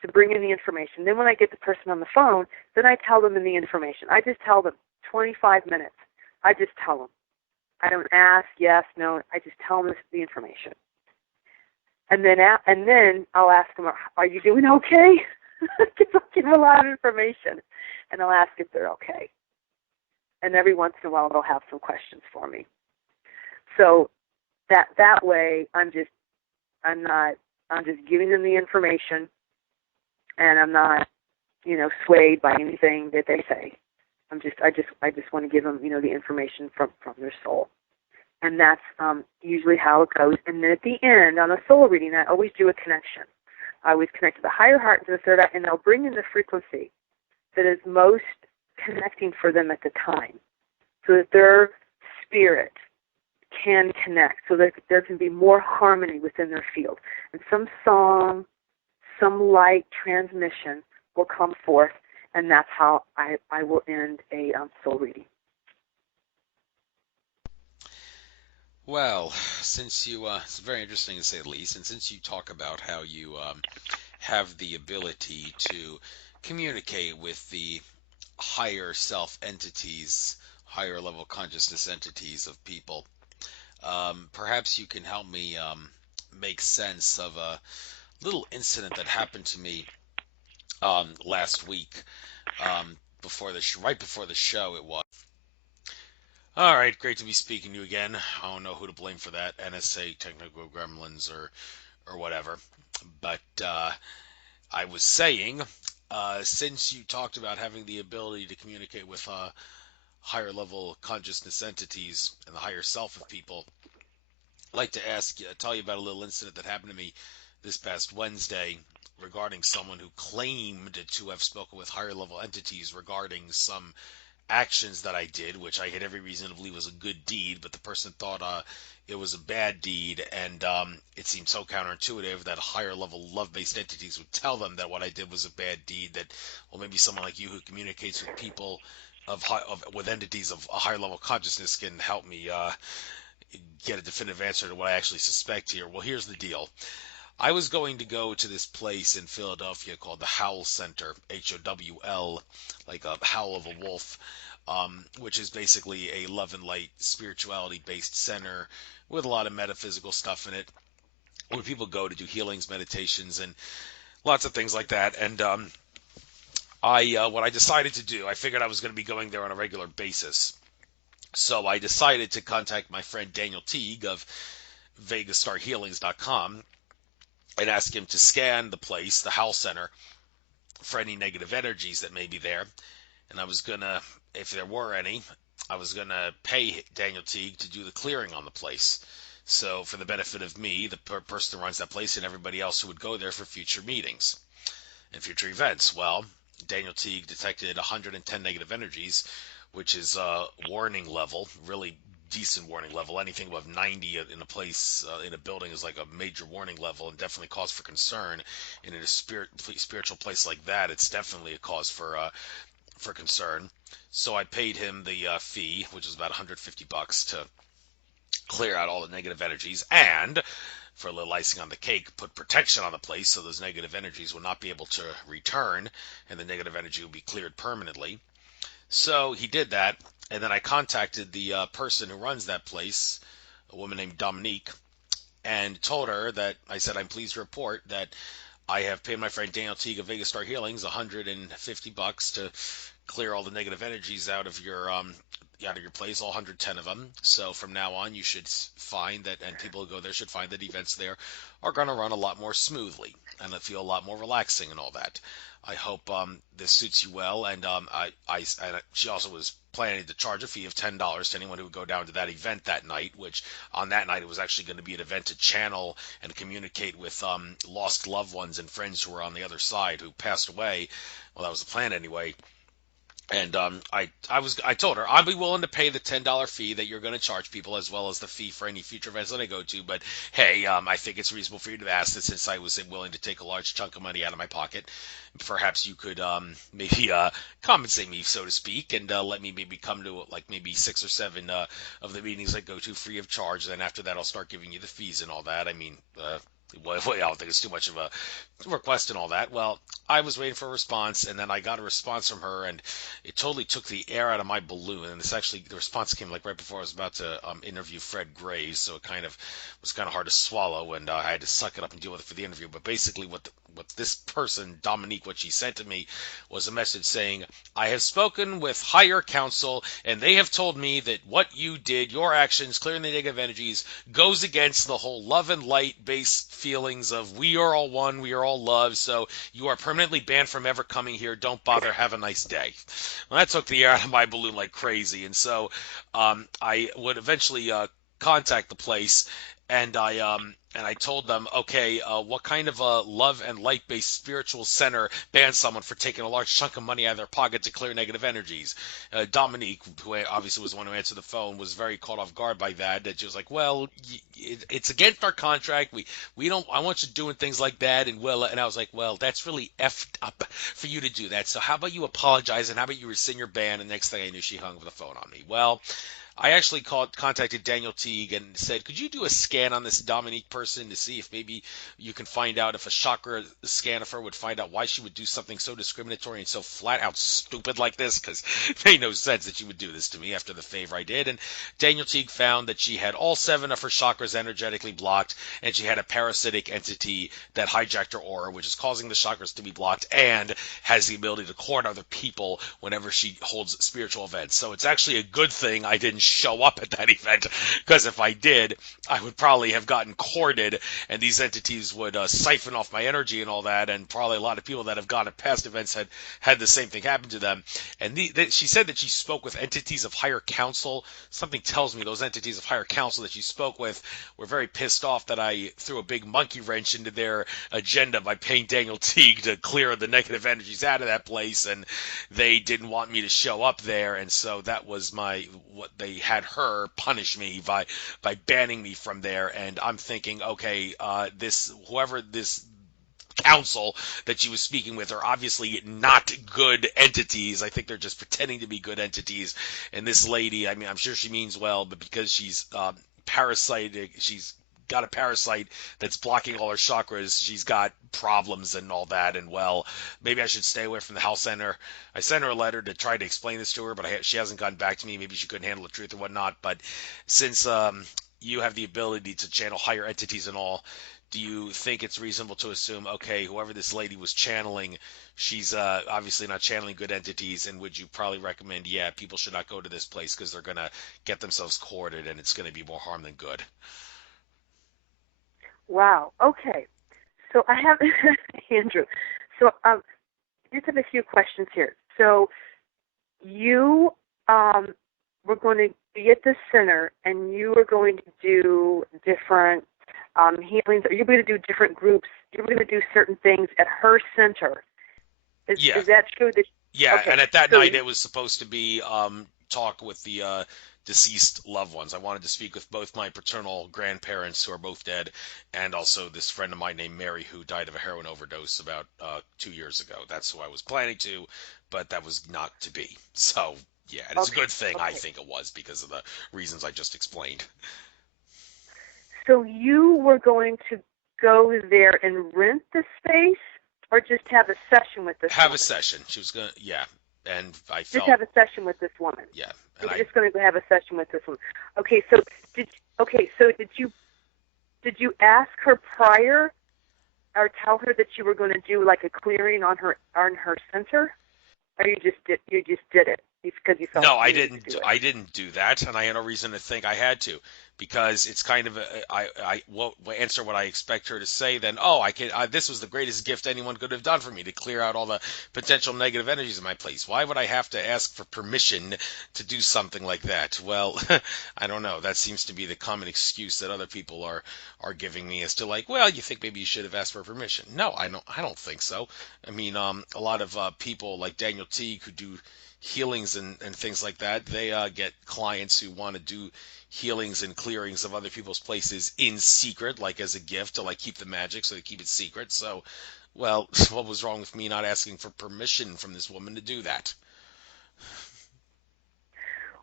to bring in the information. Then when I get the person on the phone, then I tell them in the information. I just tell them 25 minutes. I just tell them. I don't ask, yes, no. I just tell them the information. And then I'll ask them, are you doing okay? Because I'll give them a lot of information. And I'll ask if they're okay. And every once in a while, they'll have some questions for me. So that way, I'm just giving them the information, and I'm not, swayed by anything that they say. I just want to give them, the information from their soul. And that's usually how it goes. And then at the end, on a soul reading, I always do a connection. I always connect to the higher heart and to the third eye, and they'll bring in the frequency that is most connecting for them at the time, so that their spirit can connect, so that there can be more harmony within their field. And some song, some light transmission will come forth, and that's how I will end a soul reading. Well, since you, it's very interesting to say the least, and since you talk about how you have the ability to communicate with the higher self entities, higher level consciousness entities of people, perhaps you can help me make sense of a little incident that happened to me last week, right before the show it was. All right, great to be speaking to you again. I don't know who to blame for that, NSA, technical gremlins, or whatever. But I was saying, since you talked about having the ability to communicate with higher level consciousness entities and the higher self of people, I'd like to tell you about a little incident that happened to me this past Wednesday regarding someone who claimed to have spoken with higher level entities regarding some actions that I did, which I had every reason to believe was a good deed, but the person thought it was a bad deed, and it seemed so counterintuitive that higher level love-based entities would tell them that what I did was a bad deed, that, well, maybe someone like you who communicates with people with entities of a higher level consciousness can help me get a definitive answer to what I actually suspect here. Well, here's the deal. I was going to go to this place in Philadelphia called the Howl Center, Howl, like a howl of a wolf, which is basically a love and light spirituality based center with a lot of metaphysical stuff in it, where people go to do healings, meditations, and lots of things like that. And what I decided to do, I figured I was going to be going there on a regular basis. So I decided to contact my friend Daniel Teague of VegasStarHealings.com and ask him to scan the place, the Howl Center, for any negative energies that may be there. And I was gonna, if there were any, I was gonna pay Daniel Teague to do the clearing on the place. So for the benefit of me, the person who runs that place, and everybody else who would go there for future meetings and future events. Well, Daniel Teague detected 110 negative energies, which is a warning level, really decent warning level. Anything above 90 in a place, in a building, is like a major warning level and definitely cause for concern. And in a spiritual place like that, it's definitely a cause for concern. So I paid him the fee, which was about $150, to clear out all the negative energies, and for a little icing on the cake, put protection on the place so those negative energies will not be able to return, and the negative energy will be cleared permanently. So he did that, and then I contacted the person who runs that place, a woman named Dominique, and told her that I said, I'm pleased to report that I have paid my friend Daniel Teague of Vegas Star Healings $150 to clear all the negative energies out of your place, all 110 of them. So from now on, you should find that, and people who go there should find that events there are going to run a lot more smoothly and feel a lot more relaxing and all that. I hope this suits you well. And she also was planning to charge a fee of $10 to anyone who would go down to that event that night, which on that night it was actually going to be an event to channel and communicate with lost loved ones and friends who were on the other side who passed away. Well, that was the plan anyway. And I told her I'd be willing to pay the $10 fee that you're going to charge people, as well as the fee for any future events that I go to. But hey, I think it's reasonable for you to ask this, since I was willing to take a large chunk of money out of my pocket. Perhaps you could maybe compensate me, so to speak, and let me maybe come to like maybe 6 or 7 of the meetings I go to free of charge. Then after that, I'll start giving you the fees and all that. I mean, I don't think it's too much of a request and all that. Well, I was waiting for a response, and then I got a response from her, and it totally took the air out of my balloon. And the response came like right before I was about to interview Fred Graves, so it was kind of hard to swallow, and I had to suck it up and deal with it for the interview. But basically, what this person, Dominique, what she sent to me was a message saying, I have spoken with higher council, and they have told me that what you did, your actions, clearing the negative energies, goes against the whole love and light based feelings of we are all one, we are all love, so you are permanently banned from ever coming here. Don't bother. Have a nice day. Well, that took the air out of my balloon like crazy, and so I would eventually contact the place, and I told them, okay, what kind of a love and light-based spiritual center bans someone for taking a large chunk of money out of their pocket to clear negative energies? Dominique, who obviously was the one who answered the phone, was very caught off guard by that. That she was like, well, it's against our contract. We don't. I want you doing things like that, and I was like, well, that's really effed up for you to do that. So how about you apologize, and how about you rescind your ban? And next thing I knew, she hung up the phone on me. Well, I actually contacted Daniel Teague and said, could you do a scan on this Dominique person to see if maybe you can find out if a chakra scan of her would find out why she would do something so discriminatory and so flat out stupid like this? Because it made no sense that she would do this to me after the favor I did. And Daniel Teague found that she had all 7 of her chakras energetically blocked, and she had a parasitic entity that hijacked her aura, which is causing the chakras to be blocked, and has the ability to court other people whenever she holds spiritual events. So it's actually a good thing I didn't show up at that event, because if I did, I would probably have gotten courted, and these entities would siphon off my energy and all that, and probably a lot of people that have gone to past events had the same thing happen to them. And she said that she spoke with entities of higher council. Something tells me those entities of higher council that she spoke with were very pissed off that I threw a big monkey wrench into their agenda by paying Daniel Teague to clear the negative energies out of that place, and they didn't want me to show up there, and so that was what they had her punish me by banning me from there. And I'm thinking, okay, whoever this council that she was speaking with are obviously not good entities. I think they're just pretending to be good entities. And this lady, I mean, I'm sure she means well, but because she's parasitic, she's got a parasite that's blocking all her chakras. She's got problems and all that. And well, maybe I should stay away from the health center. I sent her a letter to try to explain this to her, but she hasn't gotten back to me. Maybe she couldn't handle the truth or whatnot. But since you have the ability to channel higher entities and all, do you think it's reasonable to assume, okay, whoever this lady was channeling, she's obviously not channeling good entities, and would you probably recommend, yeah, people should not go to this place because they're going to get themselves courted and it's going to be more harm than good? Wow. Okay. So I have, Andrew. So I just have a few questions here. So you were going to be at the center, and you were going to do different healings. Or you're going to do different groups. You're going to do certain things at her center. Yeah. Is that true? Yeah, Okay. and at that So night it was supposed to be talk with the deceased loved ones. I wanted to speak with both my paternal grandparents, who are both dead, and also this friend of mine named Mary, who died of a heroin overdose about 2 years ago. That's who I was planning to, but that was not to be. So, yeah, and it's a okay. good thing, I Okay. think it was, because of the reasons I just explained. So you were going to go there and rent the space, or just have a session with this Have a woman? session. She was going to, yeah, and I Just felt, have a session with this woman. yeah, You and were I just going to have a session with this woman. Okay. So did you ask her prior, or tell her that you were going to do like a clearing on her center, or you just did it because you felt No, I you needed didn't. to do it? I didn't do that, and I had no reason to think I had to, because it's kind of I will answer what I expect her to say. Then, oh, I can. This was the greatest gift anyone could have done for me, to clear out all the potential negative energies in my place. Why would I have to ask for permission to do something like that? Well, I don't know. That seems to be the common excuse that other people are giving me, as to like, well, you think maybe you should have asked for permission. No, I don't. I don't think so. I mean, a lot of people like Daniel Teague, who do healings and things like that, they get clients who want to do healings and clearings of other people's places in secret, like as a gift, to like keep the magic, so they keep it secret. So, well, what was wrong with me not asking for permission from this woman to do that?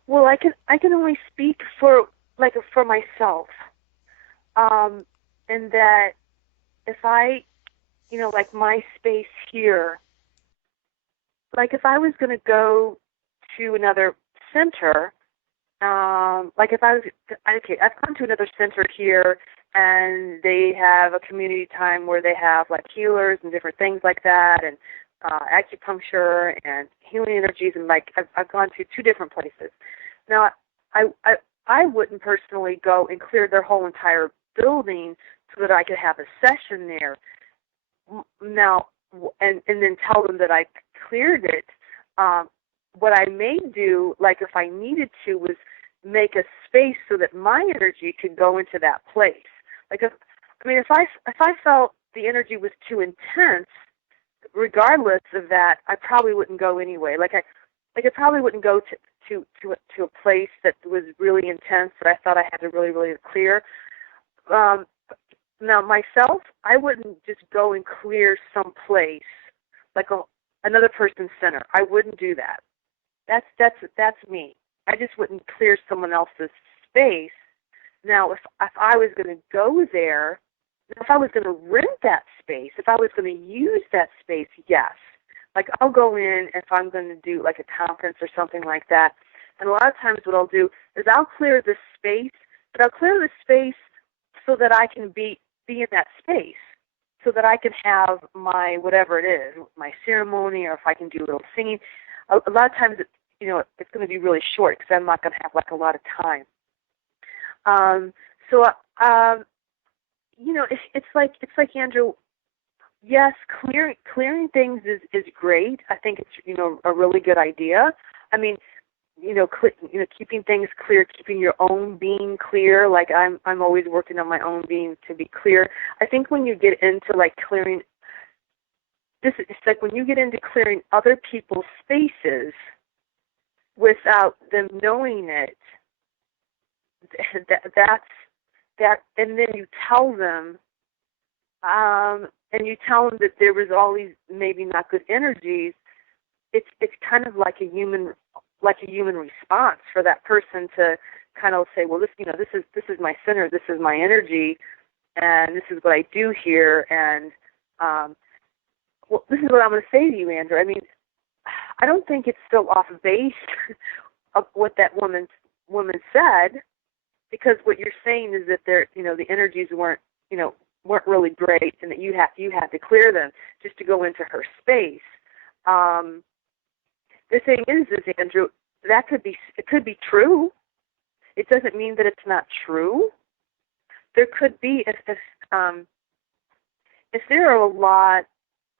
Well, I can only speak for myself, and that if I, like my space here, like if I was going to go to another center, like if I was, okay, I've gone to another center here, and they have a community time where they have like healers and different things like that, and acupuncture and healing energies, and like I've gone to two different places. Now, I, I I wouldn't personally go and clear their whole entire building so that I could have a session there. Now, and then tell them that I cleared it. Um, what I may do, like if I needed to, was make a space so that my energy could go into that place. Like if I felt the energy was too intense, regardless of that, I probably wouldn't go anyway. I probably wouldn't go to a place that was really intense that I thought I had to really really clear. Um, Now myself, I wouldn't just go and clear some place like another person's center. I wouldn't do that. That's me. I just wouldn't clear someone else's space. Now, if I was going to go there, if I was going to rent that space, if I was going to use that space, yes. Like I'll go in if I'm going to do like a conference or something like that. And a lot of times what I'll do is I'll clear the space, but I'll clear the space so that I can be in that space, so that I can have my whatever it is, my ceremony, or if I can do a little singing. A lot of times, it's going to be really short because I'm not going to have like a lot of time. So, it's like Andrew. Yes, clearing things is great. I think it's a really good idea. I mean, keeping things clear, keeping your own being clear. Like I'm always working on my own being to be clear. I think when you get into like clearing, it's like when you get into clearing other people's spaces without them knowing it. That's that, and then you tell them, and you tell them that there was all these maybe not good energies, it's kind of like a human response for that person to kind of say, well, this is my center, this is my energy, and this is what I do here, and well, this is what I'm going to say to you, Andrew. I mean, I don't think it's so off base of what that woman said, because what you're saying is that the energies weren't really great, and that you had to clear them just to go into her space. The thing is, Andrew, it could be true. It doesn't mean that it's not true. There could be if there are a lot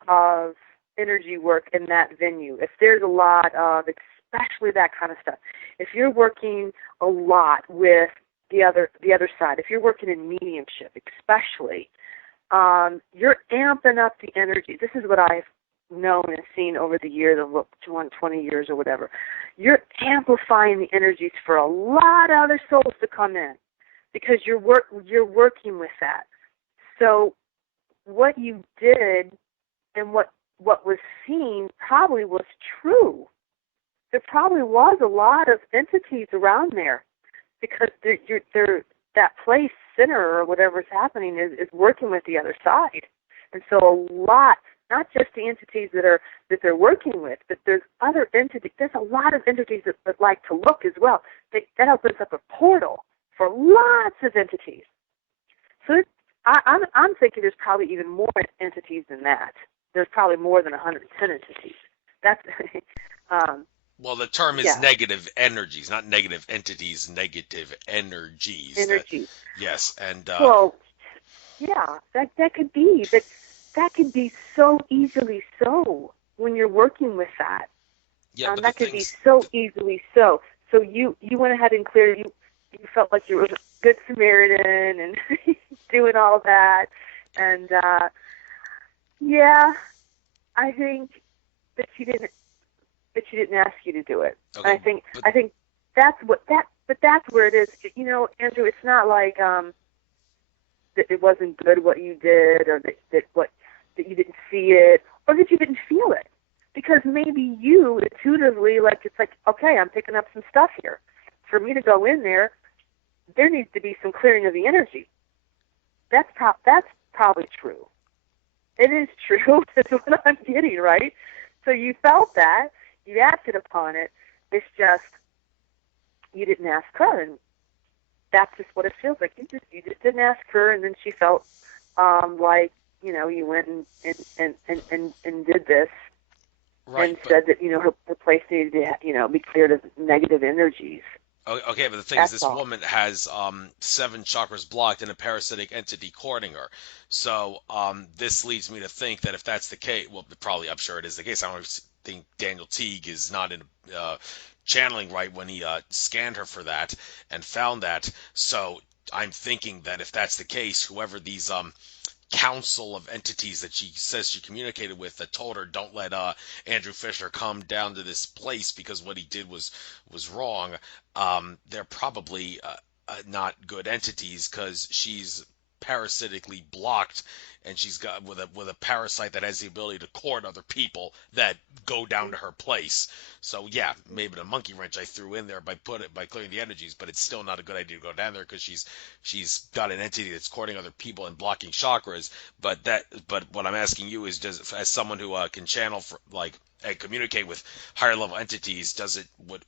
of energy work in that venue, if there's a lot of, especially that kind of stuff, if you're working a lot with the other side, if you're working in mediumship especially, you're amping up the energy. This is what I've known and seen over the years, of 20 years or whatever. You're amplifying the energies for a lot of other souls to come in, because you're working with that. So what you did and what was seen probably was true. There probably was a lot of entities around there, because that place, center, or whatever's happening is working with the other side. And so a lot, not just the entities that they're working with, but there's other entities. There's a lot of entities that like to look as well. That opens up a portal for lots of entities. So I'm thinking there's probably even more entities than that. There's probably more than 110 entities. That's well, the term is negative energies, not negative entities. Negative energies. Energies. Yes, and well, yeah, that could be, but that could be so easily so when you're working with that. Yeah, but that could be so easily so. So you went ahead and cleared. You felt like you were a good Samaritan and doing all that, and yeah, I think that she didn't ask you to do it. Okay, I think that's where it is. Andrew, it's not like that it wasn't good what you did, or that you didn't see it, or that you didn't feel it. Because maybe you intuitively, it's like, okay, I'm picking up some stuff here. For me to go in there needs to be some clearing of the energy. That's probably true. It is true. That's what I'm getting, right? So you felt that. You acted upon it. It's just you didn't ask her, and that's just what it feels like. You just didn't ask her, and then she felt like you went and did this, right, and said that her place needed to be cleared of negative energies. Okay, but the thing is, this woman has 7 chakras blocked and a parasitic entity courting her. So this leads me to think that if that's the case, well, probably I'm sure it is the case. I don't think Daniel Teague is not in channeling right when he scanned her for that and found that. So I'm thinking that if that's the case, whoever these council of entities that she says she communicated with that told her don't let Andrew Fisher come down to this place because what he did was wrong, they're probably not good entities, because she's parasitically blocked, and she's got with a parasite that has the ability to court other people that go down to her place. So yeah, maybe the monkey wrench I threw in there by clearing the energies, but it's still not a good idea to go down there, because she's got an entity that's courting other people and blocking chakras. But what I'm asking you is, as someone who can channel and communicate with higher level entities,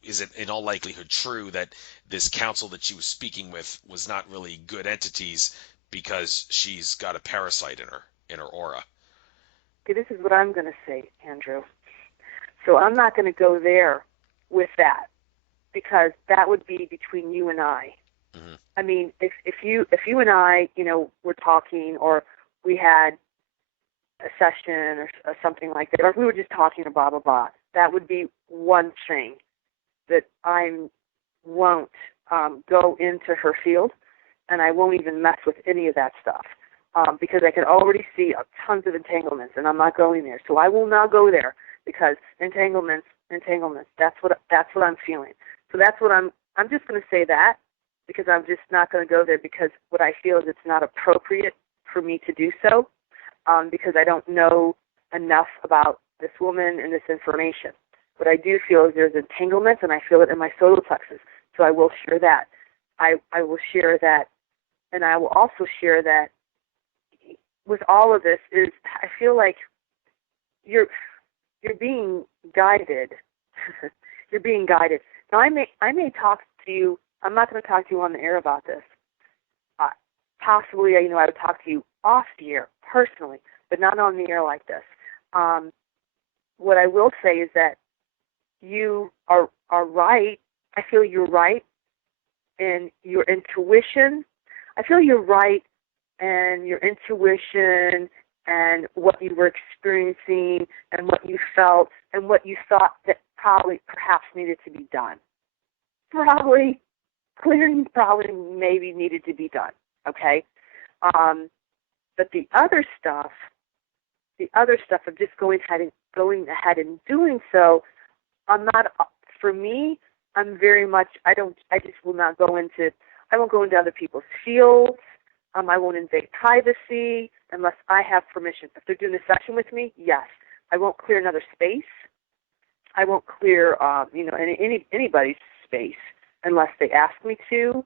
is it in all likelihood true that this council that she was speaking with was not really good entities, because she's got a parasite in her aura? Okay, this is what I'm going to say, Andrew. So I'm not going to go there with that, because that would be between you and I. Mm-hmm. I mean, if you and I, were talking, or we had a session or something like that, or if we were just talking or blah blah blah, that would be one thing that I won't go into her field. And I won't even mess with any of that stuff, because I can already see tons of entanglements, and I'm not going there. So I will not go there, because entanglements. That's what I'm feeling. So that's what I'm just going to say that, because I'm just not going to go there, because what I feel is it's not appropriate for me to do so. because I don't know enough about this woman and this information. What I do feel is there's entanglements, and I feel it in my solar plexus. So I will share that. I will share that, and I will also share that with all of this is I feel like you're being guided. You're being guided. Now I may talk to you. I'm not going to talk to you on the air about this. Possibly, I would talk to you off the air personally, but not on the air like this. What I will say is that you are right. I feel you're right in your intuition. I feel you're right in your intuition and what you were experiencing and what you felt and what you thought that perhaps needed to be done. Clearing maybe needed to be done, okay? But the other stuff of just going ahead and doing so, for me, I'm very much, I won't go into other people's fields. I won't invade privacy unless I have permission. If they're doing a session with me, yes. I won't clear another space. I won't clear, anybody's space unless they ask me to,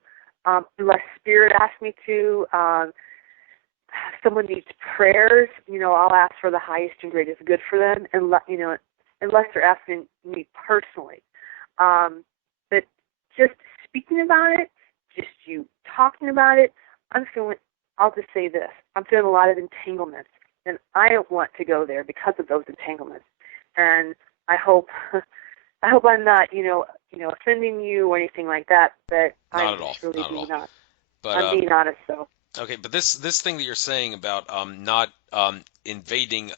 unless Spirit asks me to. Someone needs prayers, I'll ask for the highest and greatest good for them, and unless they're asking me personally. But just speaking about it, just you talking about it, I'll just say this, I'm feeling a lot of entanglements, and I don't want to go there because of those entanglements. And I hope I'm not, offending you or anything like that, but not at all. Really not at all. not. But, I'm being honest, though. Okay, but this thing that you're saying about not invade,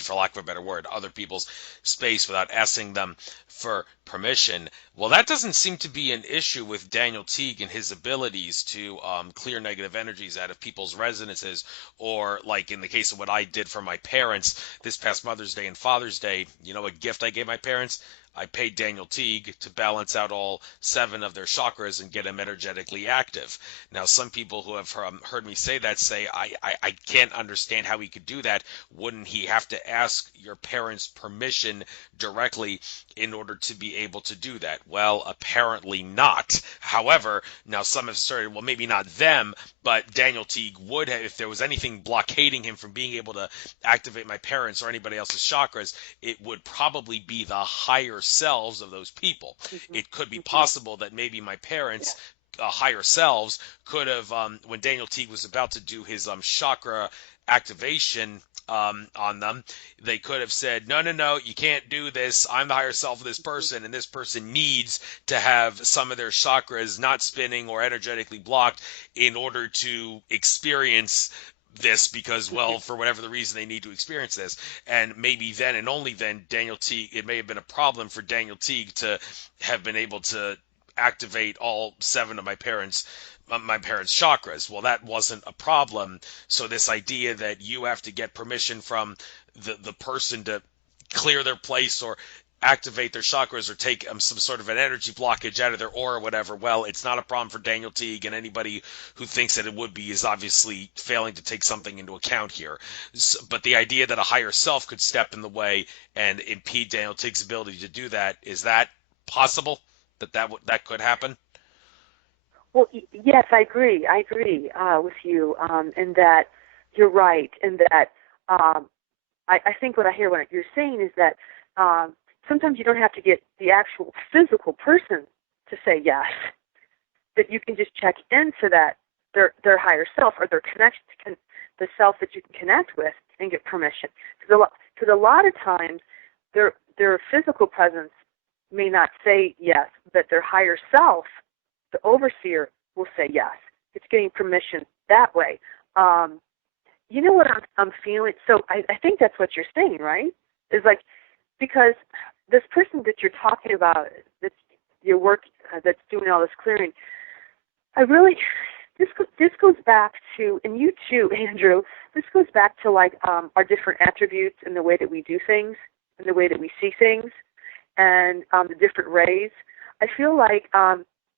for lack of a better word, other people's space without asking them for permission, well, that doesn't seem to be an issue with Daniel Teague and his abilities to clear negative energies out of people's residences, or like in the case of what I did for my parents this past Mother's Day and Father's Day, a gift I gave my parents? I paid Daniel Teague to balance out all 7 of their chakras and get them energetically active. Now, some people who have heard me say that say, I can't understand how he could do that. Wouldn't he have to ask your parents' permission directly in order to be able to do that? Well, apparently not. However, now some have started, well, maybe not them, but Daniel Teague would have, if there was anything blockading him from being able to activate my parents or anybody else's chakras, it would probably be the higher selves of those people. Mm-hmm. It could be possible that maybe my parents, higher selves, could have, when Daniel Teague was about to do his chakra activation on them, they could have said, no, you can't do this. I'm the higher self of this person, and this person needs to have some of their chakras not spinning or energetically blocked in order to experience this, because, well, for whatever the reason, they need to experience this. And maybe then and only then, Daniel Teague, it may have been a problem for Daniel Teague to have been able to activate all 7 of my parents' chakras. Well, that wasn't a problem. So this idea that you have to get permission from the person to clear their place or activate their chakras or take some sort of an energy blockage out of their aura or whatever, well, it's not a problem for Daniel Teague, and anybody who thinks that it would be is obviously failing to take something into account here. But the idea that a higher self could step in the way and impede Daniel Teague's ability to do that, is that possible? That could happen? Well, yes, I agree. With you, in that you're right, in that I think what I hear when you're saying is that sometimes you don't have to get the actual physical person to say yes, that you can just check into that their higher self or their connection, the self that you can connect with, and get permission. Because a lot of times their physical presence may not say yes, but their higher self, the overseer, will say yes. It's getting permission that way. You know what I'm feeling? So I think that's what you're saying, right? Is like, because this person that you're talking about, that's your work, that's doing all this clearing, this goes back to, and you too, Andrew, this goes back to like our different attributes and the way that we do things and the way that we see things and the different rays. I feel like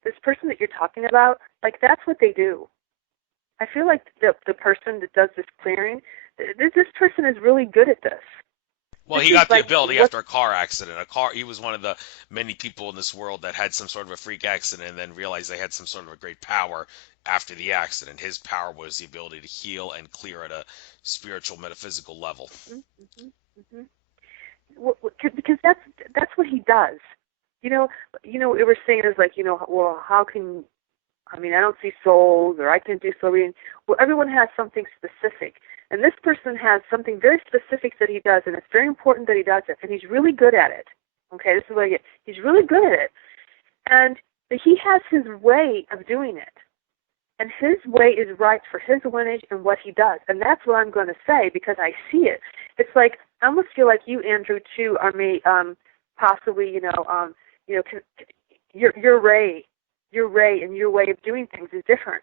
this person that you're talking about, like that's what they do. I feel like the person that does this clearing, this person is really good at this. Well, This he is got the like ability what. after a car accident. He was one of the many people in this world that had some sort of a freak accident and then realized they had some sort of a great power after the accident. His power was the ability to heal and clear at a spiritual, metaphysical level. Mm-hmm, mm-hmm. Because that's what he does. You know, what we were saying is like, well, how can, I mean, I don't see souls, or I can do soul reading. Well, everyone has something specific, and this person has something very specific that he does, and it's very important that he does it, and he's really good at it. Okay, this is what I get. He's really good at it, and he has his way of doing it, and his way is right for his lineage and what he does, and that's what I'm going to say because I see it. It's like I almost feel like you, Andrew, too, are possibly, your ray. Your ray and your way of doing things is different.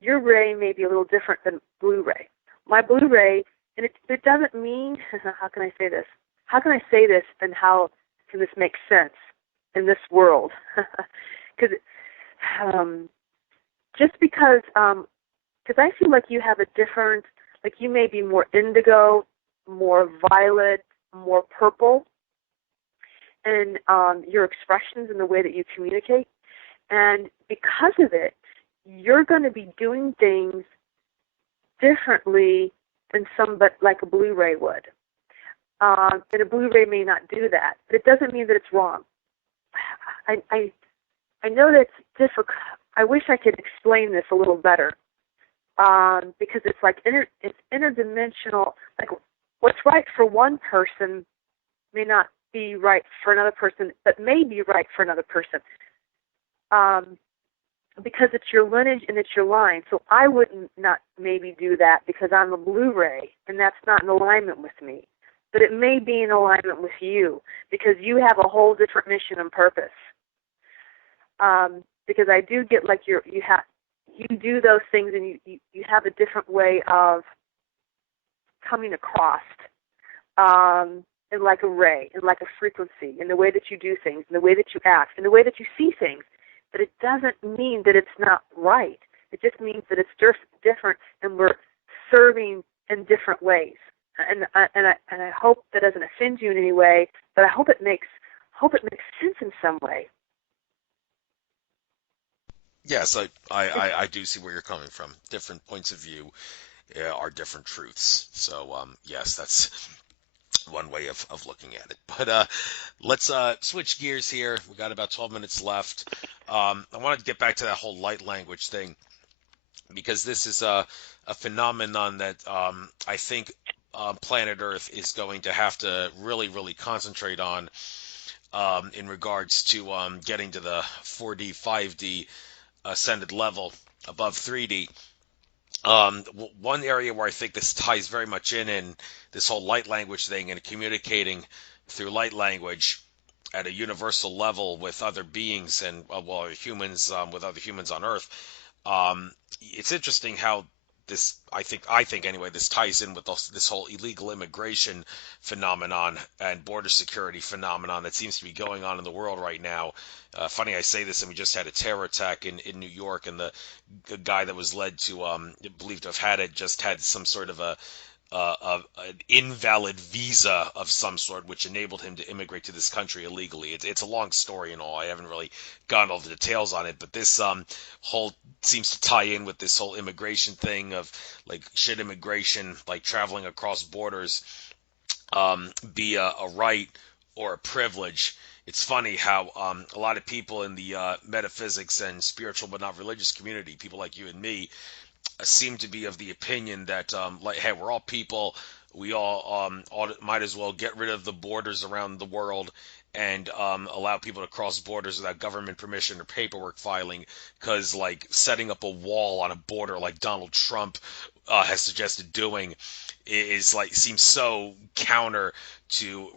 Your ray may be a little different than blue ray. My blue ray, and it doesn't mean, how can I say this? How can I say this and how can this make sense in this world? Because just because I feel like you have a different, like you may be more indigo, more violet, more purple in your expressions and the way that you communicate. And because of it, you're going to be doing things differently than like a Blu-ray would. And a Blu-ray may not do that, but it doesn't mean that it's wrong. I know that's difficult. I wish I could explain this a little better because it's like it's interdimensional. Like what's right for one person may not be right for another person, but may be right for another person. Because it's your lineage and it's your line. So I wouldn't not maybe do that because I'm a Blu-ray and that's not in alignment with me. But it may be in alignment with you because you have a whole different mission and purpose. Because I do get like you do those things and you have a different way of coming across, in like a ray, in like a frequency, in the way that you do things, in the way that you act, in the way that you see things. But it doesn't mean that it's not right. It just means that it's different, and we're serving in different ways. And I hope that doesn't offend you in any way, but I hope it makes sense in some way. Yes, I do see where you're coming from. Different points of view are different truths. So, yes, that's one way of looking at it. But let's switch gears here. We got about 12 minutes left. I wanted to get back to that whole light language thing because this is a phenomenon that I think planet Earth is going to have to really, really concentrate on in regards to getting to the 4D, 5D ascended level above 3D. One area where I think this ties very much in this whole light language thing and communicating through light language at a universal level with other beings and humans with other humans on Earth. It's interesting how this I think anyway this ties in with this whole illegal immigration phenomenon and border security phenomenon that seems to be going on in the world right now. Funny I say this, and we just had a terror attack in New York, and the guy that was led to believed to have had it just had some sort of an invalid visa of some sort, which enabled him to immigrate to this country illegally. It's a long story and all. I haven't really gotten all the details on it, but this whole seems to tie in with this whole immigration thing of like should immigration, like traveling across borders, be a right or a privilege. It's funny how a lot of people in the metaphysics and spiritual but not religious community, people like you and me, seem to be of the opinion that like, hey, we're all people. We all might as well get rid of the borders around the world and allow people to cross borders without government permission or paperwork filing, because like setting up a wall on a border like Donald Trump has suggested doing is like seems so counter to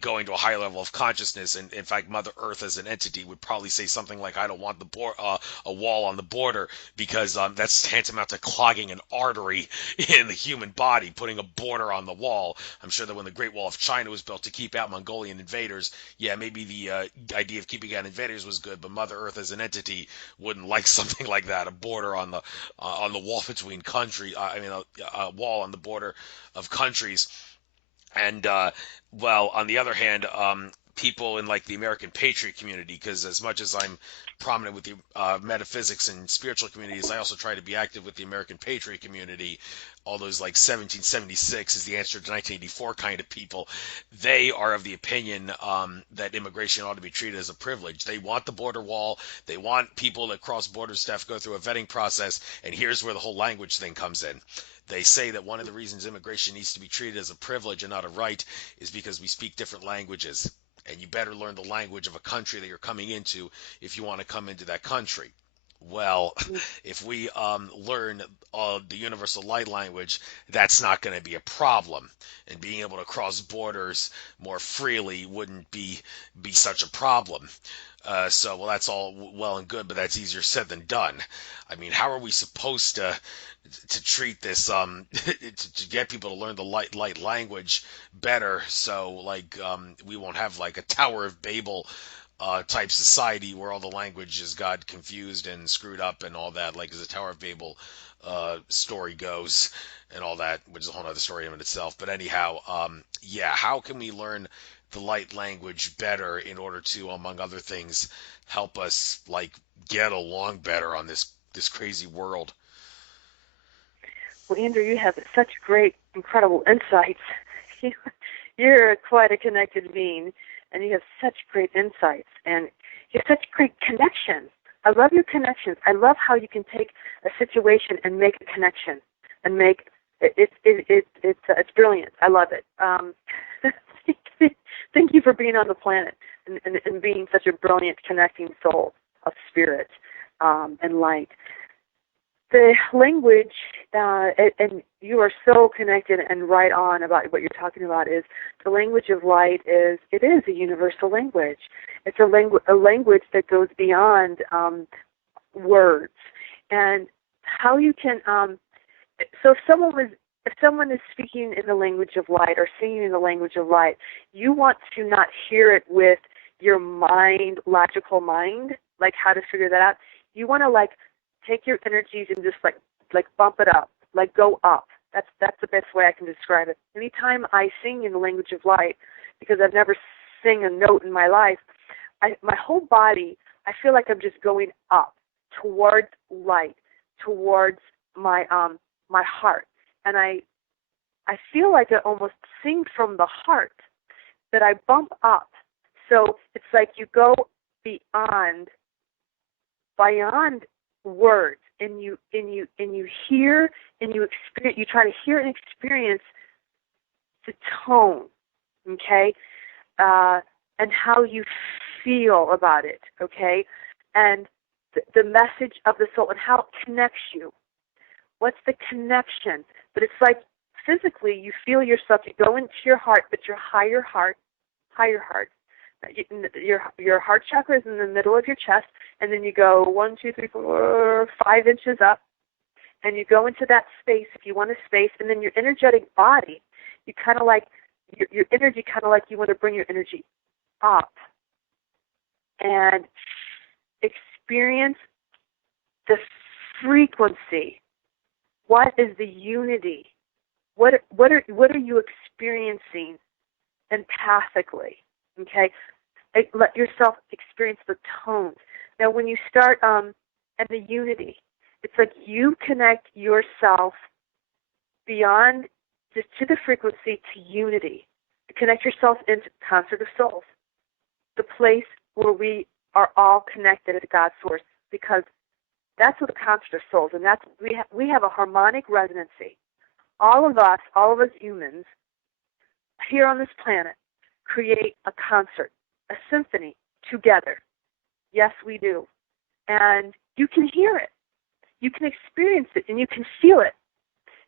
going to a higher level of consciousness. And in fact, Mother Earth as an entity would probably say something like, "I don't want a wall on the border because that's tantamount to clogging an artery in the human body, putting a border on the wall." I'm sure that when the Great Wall of China was built to keep out Mongolian invaders, yeah, maybe the idea of keeping out invaders was good, but Mother Earth as an entity wouldn't like something like that, a border on the wall between country. A wall on the border of countries. And well, on the other hand, people in like the American Patriot community, because as much as I'm prominent with the metaphysics and spiritual communities, I also try to be active with the American Patriot community. All those like 1776 is the answer to 1984 kind of people. They are of the opinion that immigration ought to be treated as a privilege. They want the border wall. They want people that cross borders to have to go through a vetting process. And here's where the whole language thing comes in. They say that one of the reasons immigration needs to be treated as a privilege and not a right is because we speak different languages. And you better learn the language of a country that you're coming into if you want to come into that country. Well, if we learn the universal light language, that's not going to be a problem. And being able to cross borders more freely wouldn't be such a problem. Well, that's all well and good, but that's easier said than done. I mean, how are we supposed to treat this to get people to learn the light language better, so like we won't have like a Tower of Babel type society where all the languages got confused and screwed up and all that, like as the Tower of Babel story goes and all that, which is a whole other story in itself. But anyhow, yeah, how can we learn the light language better in order to, among other things, help us like get along better on this crazy world? Well, Andrew, you have such great, incredible insights. You're quite a connected being, and you have such great insights, and you have such great connections. I love your connections. I love how you can take a situation and make a connection, and make it's brilliant. I love it. Thank you for being on the planet and being such a brilliant connecting soul of spirit and light. The language, and you are so connected and right on about what you're talking about, is the language of light it is a universal language. It's a language that goes beyond words. And how you can, so if someone is speaking in the language of light or singing in the language of light, you want to not hear it with your mind, logical mind, like how to figure that out. You want to like take your energies and just like bump it up, like go up. That's the best way I can describe it. Anytime I sing in the language of light, because I've never sing a note in my life, my whole body, I feel like I'm just going up towards light, towards my heart, and I feel like I almost sing from the heart, that I bump up. So it's like you go beyond words, and you hear and you experience. You try to hear and experience the tone, okay, and how you feel about it, okay, and the message of the soul and how it connects you. What's the connection? But it's like physically you feel yourself. You go into your heart, but your higher heart. Your heart chakra is in the middle of your chest, and then you go 1, 2, 3, 4, 5 inches up, and you go into that space if you want a space, and then your energetic body, you kind of like, your energy kind of like you want to bring your energy up and experience the frequency. What is the unity? What are you experiencing empathically? Okay, let yourself experience the tones. Now, when you start and the unity, it's like you connect yourself beyond just to the frequency to unity. You connect yourself into concert of souls, the place where we are all connected at God's source, because that's what the concert of souls, and that's we have a harmonic resonancy. All of us humans here on this planet create a concert, a symphony together. Yes, we do. And you can hear it. You can experience it, and you can feel it.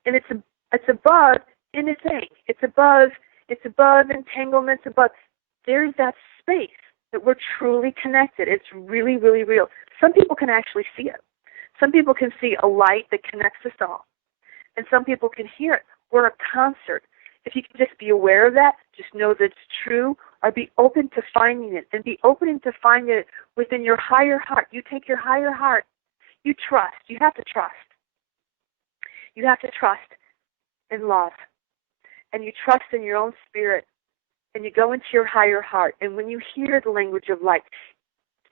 And it's above anything. It's above It's above entanglements, above. There's that space that we're truly connected. It's really, really real. Some people can actually see it. Some people can see a light that connects us all. And some people can hear it. We're a concert. If you can just be aware of that, just know that it's true, or be open to finding it, and be open to finding it within your higher heart. You take your higher heart. You trust. You have to trust. You have to trust in love. And you trust in your own spirit. And you go into your higher heart. And when you hear the language of light,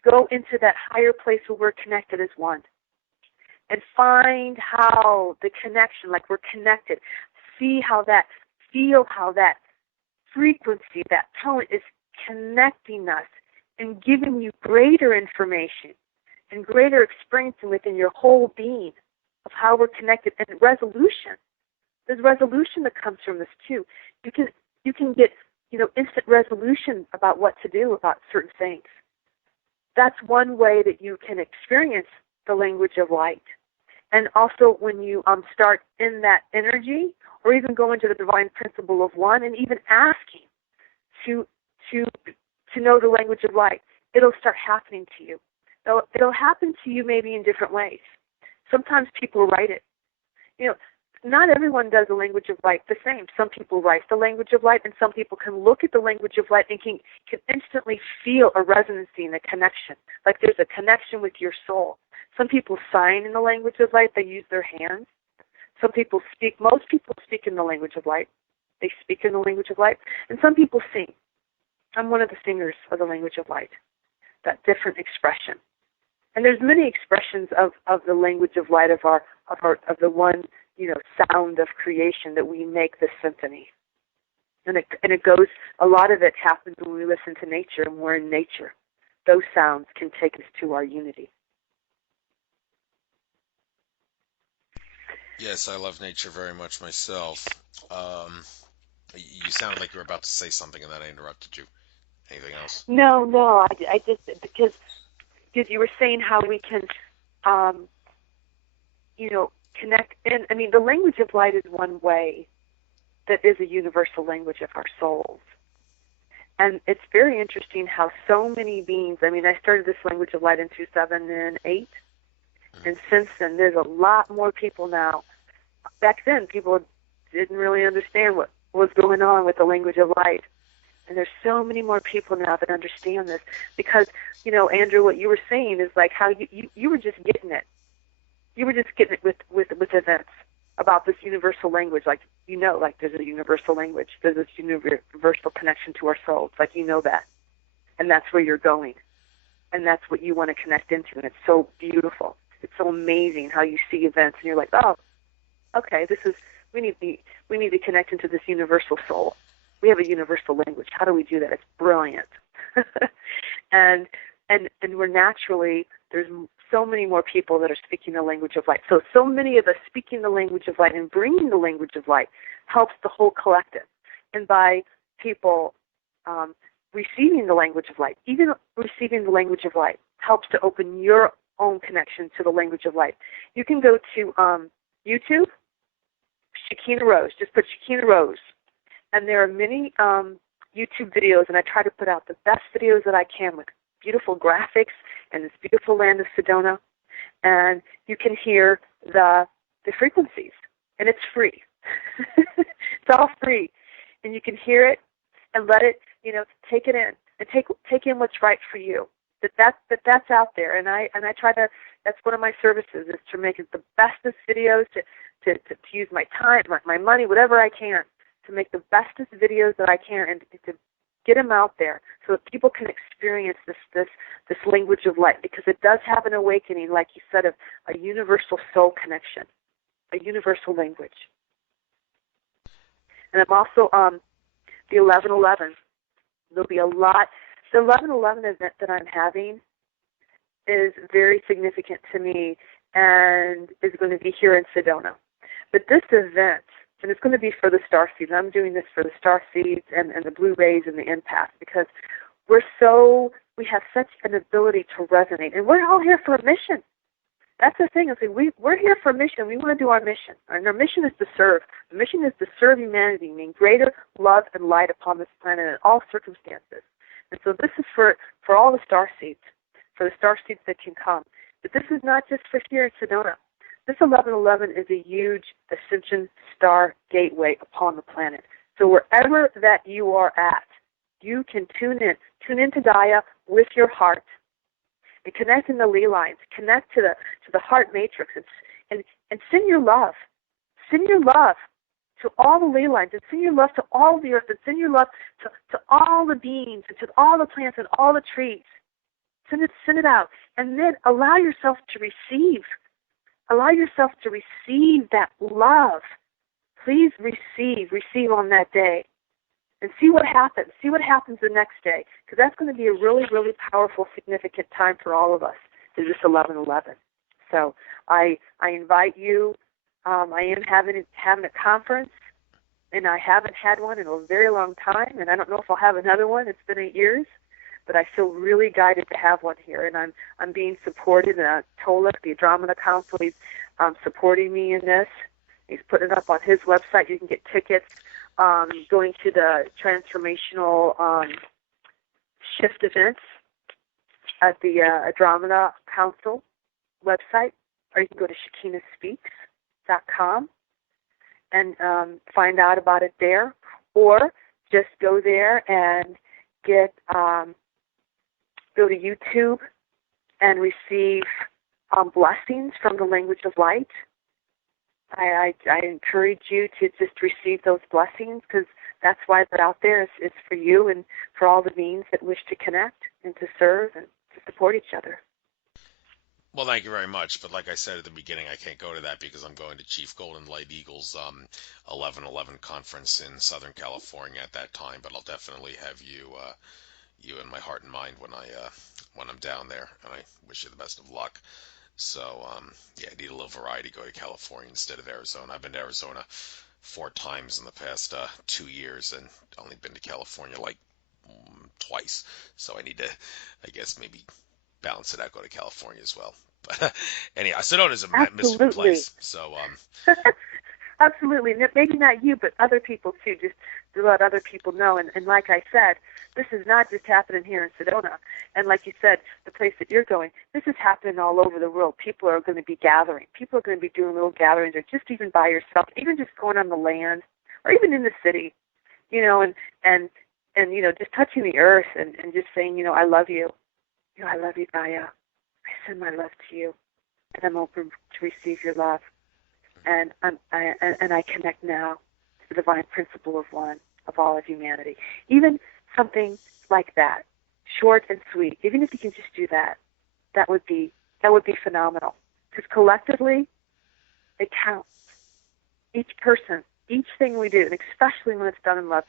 go into that higher place where we're connected as one. And find how the connection, like we're connected, feel how that frequency, that tone is connecting us and giving you greater information and greater experience within your whole being of how we're connected. And resolution. There's resolution that comes from this too. You can get, instant resolution about what to do about certain things. That's one way that you can experience the language of light. And also when you start in that energy, or even go into the divine principle of one, and even asking to know the language of light, it'll start happening to you. It'll happen to you maybe in different ways. Sometimes people write it. Not everyone does the language of light the same. Some people write the language of light, and some people can look at the language of light and can instantly feel a resonancy and a connection, like there's a connection with your soul. Some people sign in the language of light. They use their hands. Some people speak. Most people speak in the language of light. They speak in the language of light. And some people sing. I'm one of the singers of the language of light, that different expression. And there's many expressions of the language of light, of the one, sound of creation that we make the symphony. And it goes, a lot of it happens when we listen to nature and we're in nature. Those sounds can take us to our unity. Yes, I love nature very much myself. You sounded like you were about to say something, and then I interrupted you. Anything else? No, I just, because you were saying how we can, connect. And the language of light is one way that is a universal language of our souls. And it's very interesting how so many beings, I started this language of light in 2008, and since then there's a lot more people now. Back then, people didn't really understand what was going on with the language of light. And there's so many more people now that understand this. Because, Andrew, what you were saying is like how you were just getting it. You were just getting it with events about this universal language. Like there's a universal language. There's this universal connection to our souls. Like that. And that's where you're going. And that's what you want to connect into. And it's so beautiful. It's so amazing how you see events and you're like, oh, okay, we need to connect into this universal soul. We have a universal language. How do we do that? It's brilliant. and we're naturally, there's so many more people that are speaking the language of light. So many of us speaking the language of light and bringing the language of light helps the whole collective. And by people receiving the language of light, even receiving the language of light helps to open your own connection to the language of light. You can go to YouTube, Shekina Rose. Just put Shekina Rose. And there are many YouTube videos, and I try to put out the best videos that I can with beautiful graphics and this beautiful land of Sedona. And you can hear the frequencies, and it's free. It's all free. And you can hear it and let it, take it in and take in what's right for you. That's out there. And I try to, that's one of my services, is to make it the bestest videos, to use my time, my money, whatever I can, to make the bestest videos that I can, and to get them out there so that people can experience this language of light, because it does have an awakening, like you said, of a universal soul connection, a universal language. And I'm also the 1111. There'll be a lot. The 1111 event that I'm having is very significant to me and is going to be here in Sedona. But this event, and it's going to be for the star seeds. I'm doing this for the star seeds and the blue rays and the empaths, because we have such an ability to resonate, and we're all here for a mission. That's the thing. We're here for a mission. We want to do our mission. And our mission is to serve. The mission is to serve humanity, meaning greater love and light upon this planet in all circumstances. And so this is for all the star seeds, for the star seeds that can come. But this is not just for here in Sedona. This 1111 is a huge ascension star gateway upon the planet. So wherever that you are at, you can tune into Gaia with your heart and connect in the ley lines, connect to the heart matrix, and send your love. Send your love to all the ley lines, and send your love to all the earth, and send your love to all the beings, and to all the plants and all the trees. Send it out. And then allow yourself to receive. Allow yourself to receive that love. Please receive on that day. And see what happens. See what happens the next day. Because that's going to be a really, really powerful, significant time for all of us, is this 11/11. So I invite you. I am having a conference, and I haven't had one in a very long time, and I don't know if I'll have another one. It's been 8 years. But I feel really guided to have one here, and I'm being supported. Tolek, the Andromeda Council, he's supporting me in this. He's putting it up on his website. You can get tickets going to the transformational shift events at the Andromeda Council website, or you can go to shekinaspeaks.com and find out about it there, or just go there and go to YouTube and receive blessings from the language of light. I encourage you to just receive those blessings, because that's why they're out there. It's for you and for all the beings that wish to connect and to serve and to support each other. Well, thank you very much. But like I said at the beginning, I can't go to that because I'm going to Chief Golden Light Eagle's 11/11 conference in Southern California at that time. But I'll definitely have you in my heart and mind when I'm down there, and I wish you the best of luck. So yeah, I need a little variety. Go to California instead of Arizona. I've been to Arizona 4 times in the past 2 years, and only been to California like twice. So I need to, I guess, maybe balance it out. Go to California as well. But anyhow, Sedona's a mystical place. So Absolutely. Maybe not you, but other people too, just to let other people know. And like I said, this is not just happening here in Sedona. And like you said, the place that you're going, this is happening all over the world. People are going to be gathering. People are going to be doing little gatherings, or just even by yourself, even just going on the land, or even in the city, and just touching the earth and just saying, I love you. I love you, Gaia. I send my love to you, and I'm open to receive your love. And I connect now to the divine principle of one, of all of humanity. Even something like that, short and sweet. Even if you can just do that, that would be phenomenal. Because collectively, it counts. Each person, each thing we do, and especially when it's done in love,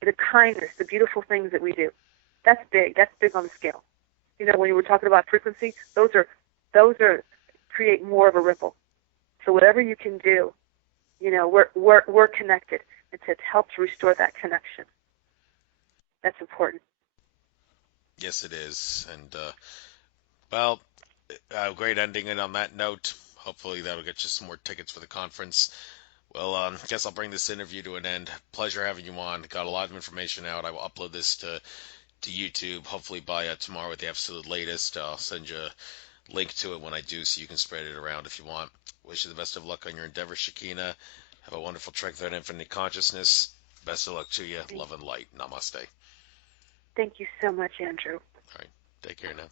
the kindness, the beautiful things that we do, that's big. That's big on the scale. When you were talking about frequency, those are create more of a ripple. So whatever you can do, we're connected, and to help to restore that connection. That's important. yes, it is. And great ending it on that note. Hopefully that'll get you some more tickets for the conference. Well, I guess I'll bring this interview to an end. Pleasure having you on. Got a lot of information out. I will upload this to YouTube, hopefully by tomorrow with the absolute latest. I'll send you a link to it when I do, so you can spread it around if you want. Wish you the best of luck on your endeavors, Shekina. Have a wonderful trek through infinite consciousness. Best of luck to you. Love and light. Namaste. Thank you so much, Andrew. All right. Take care now.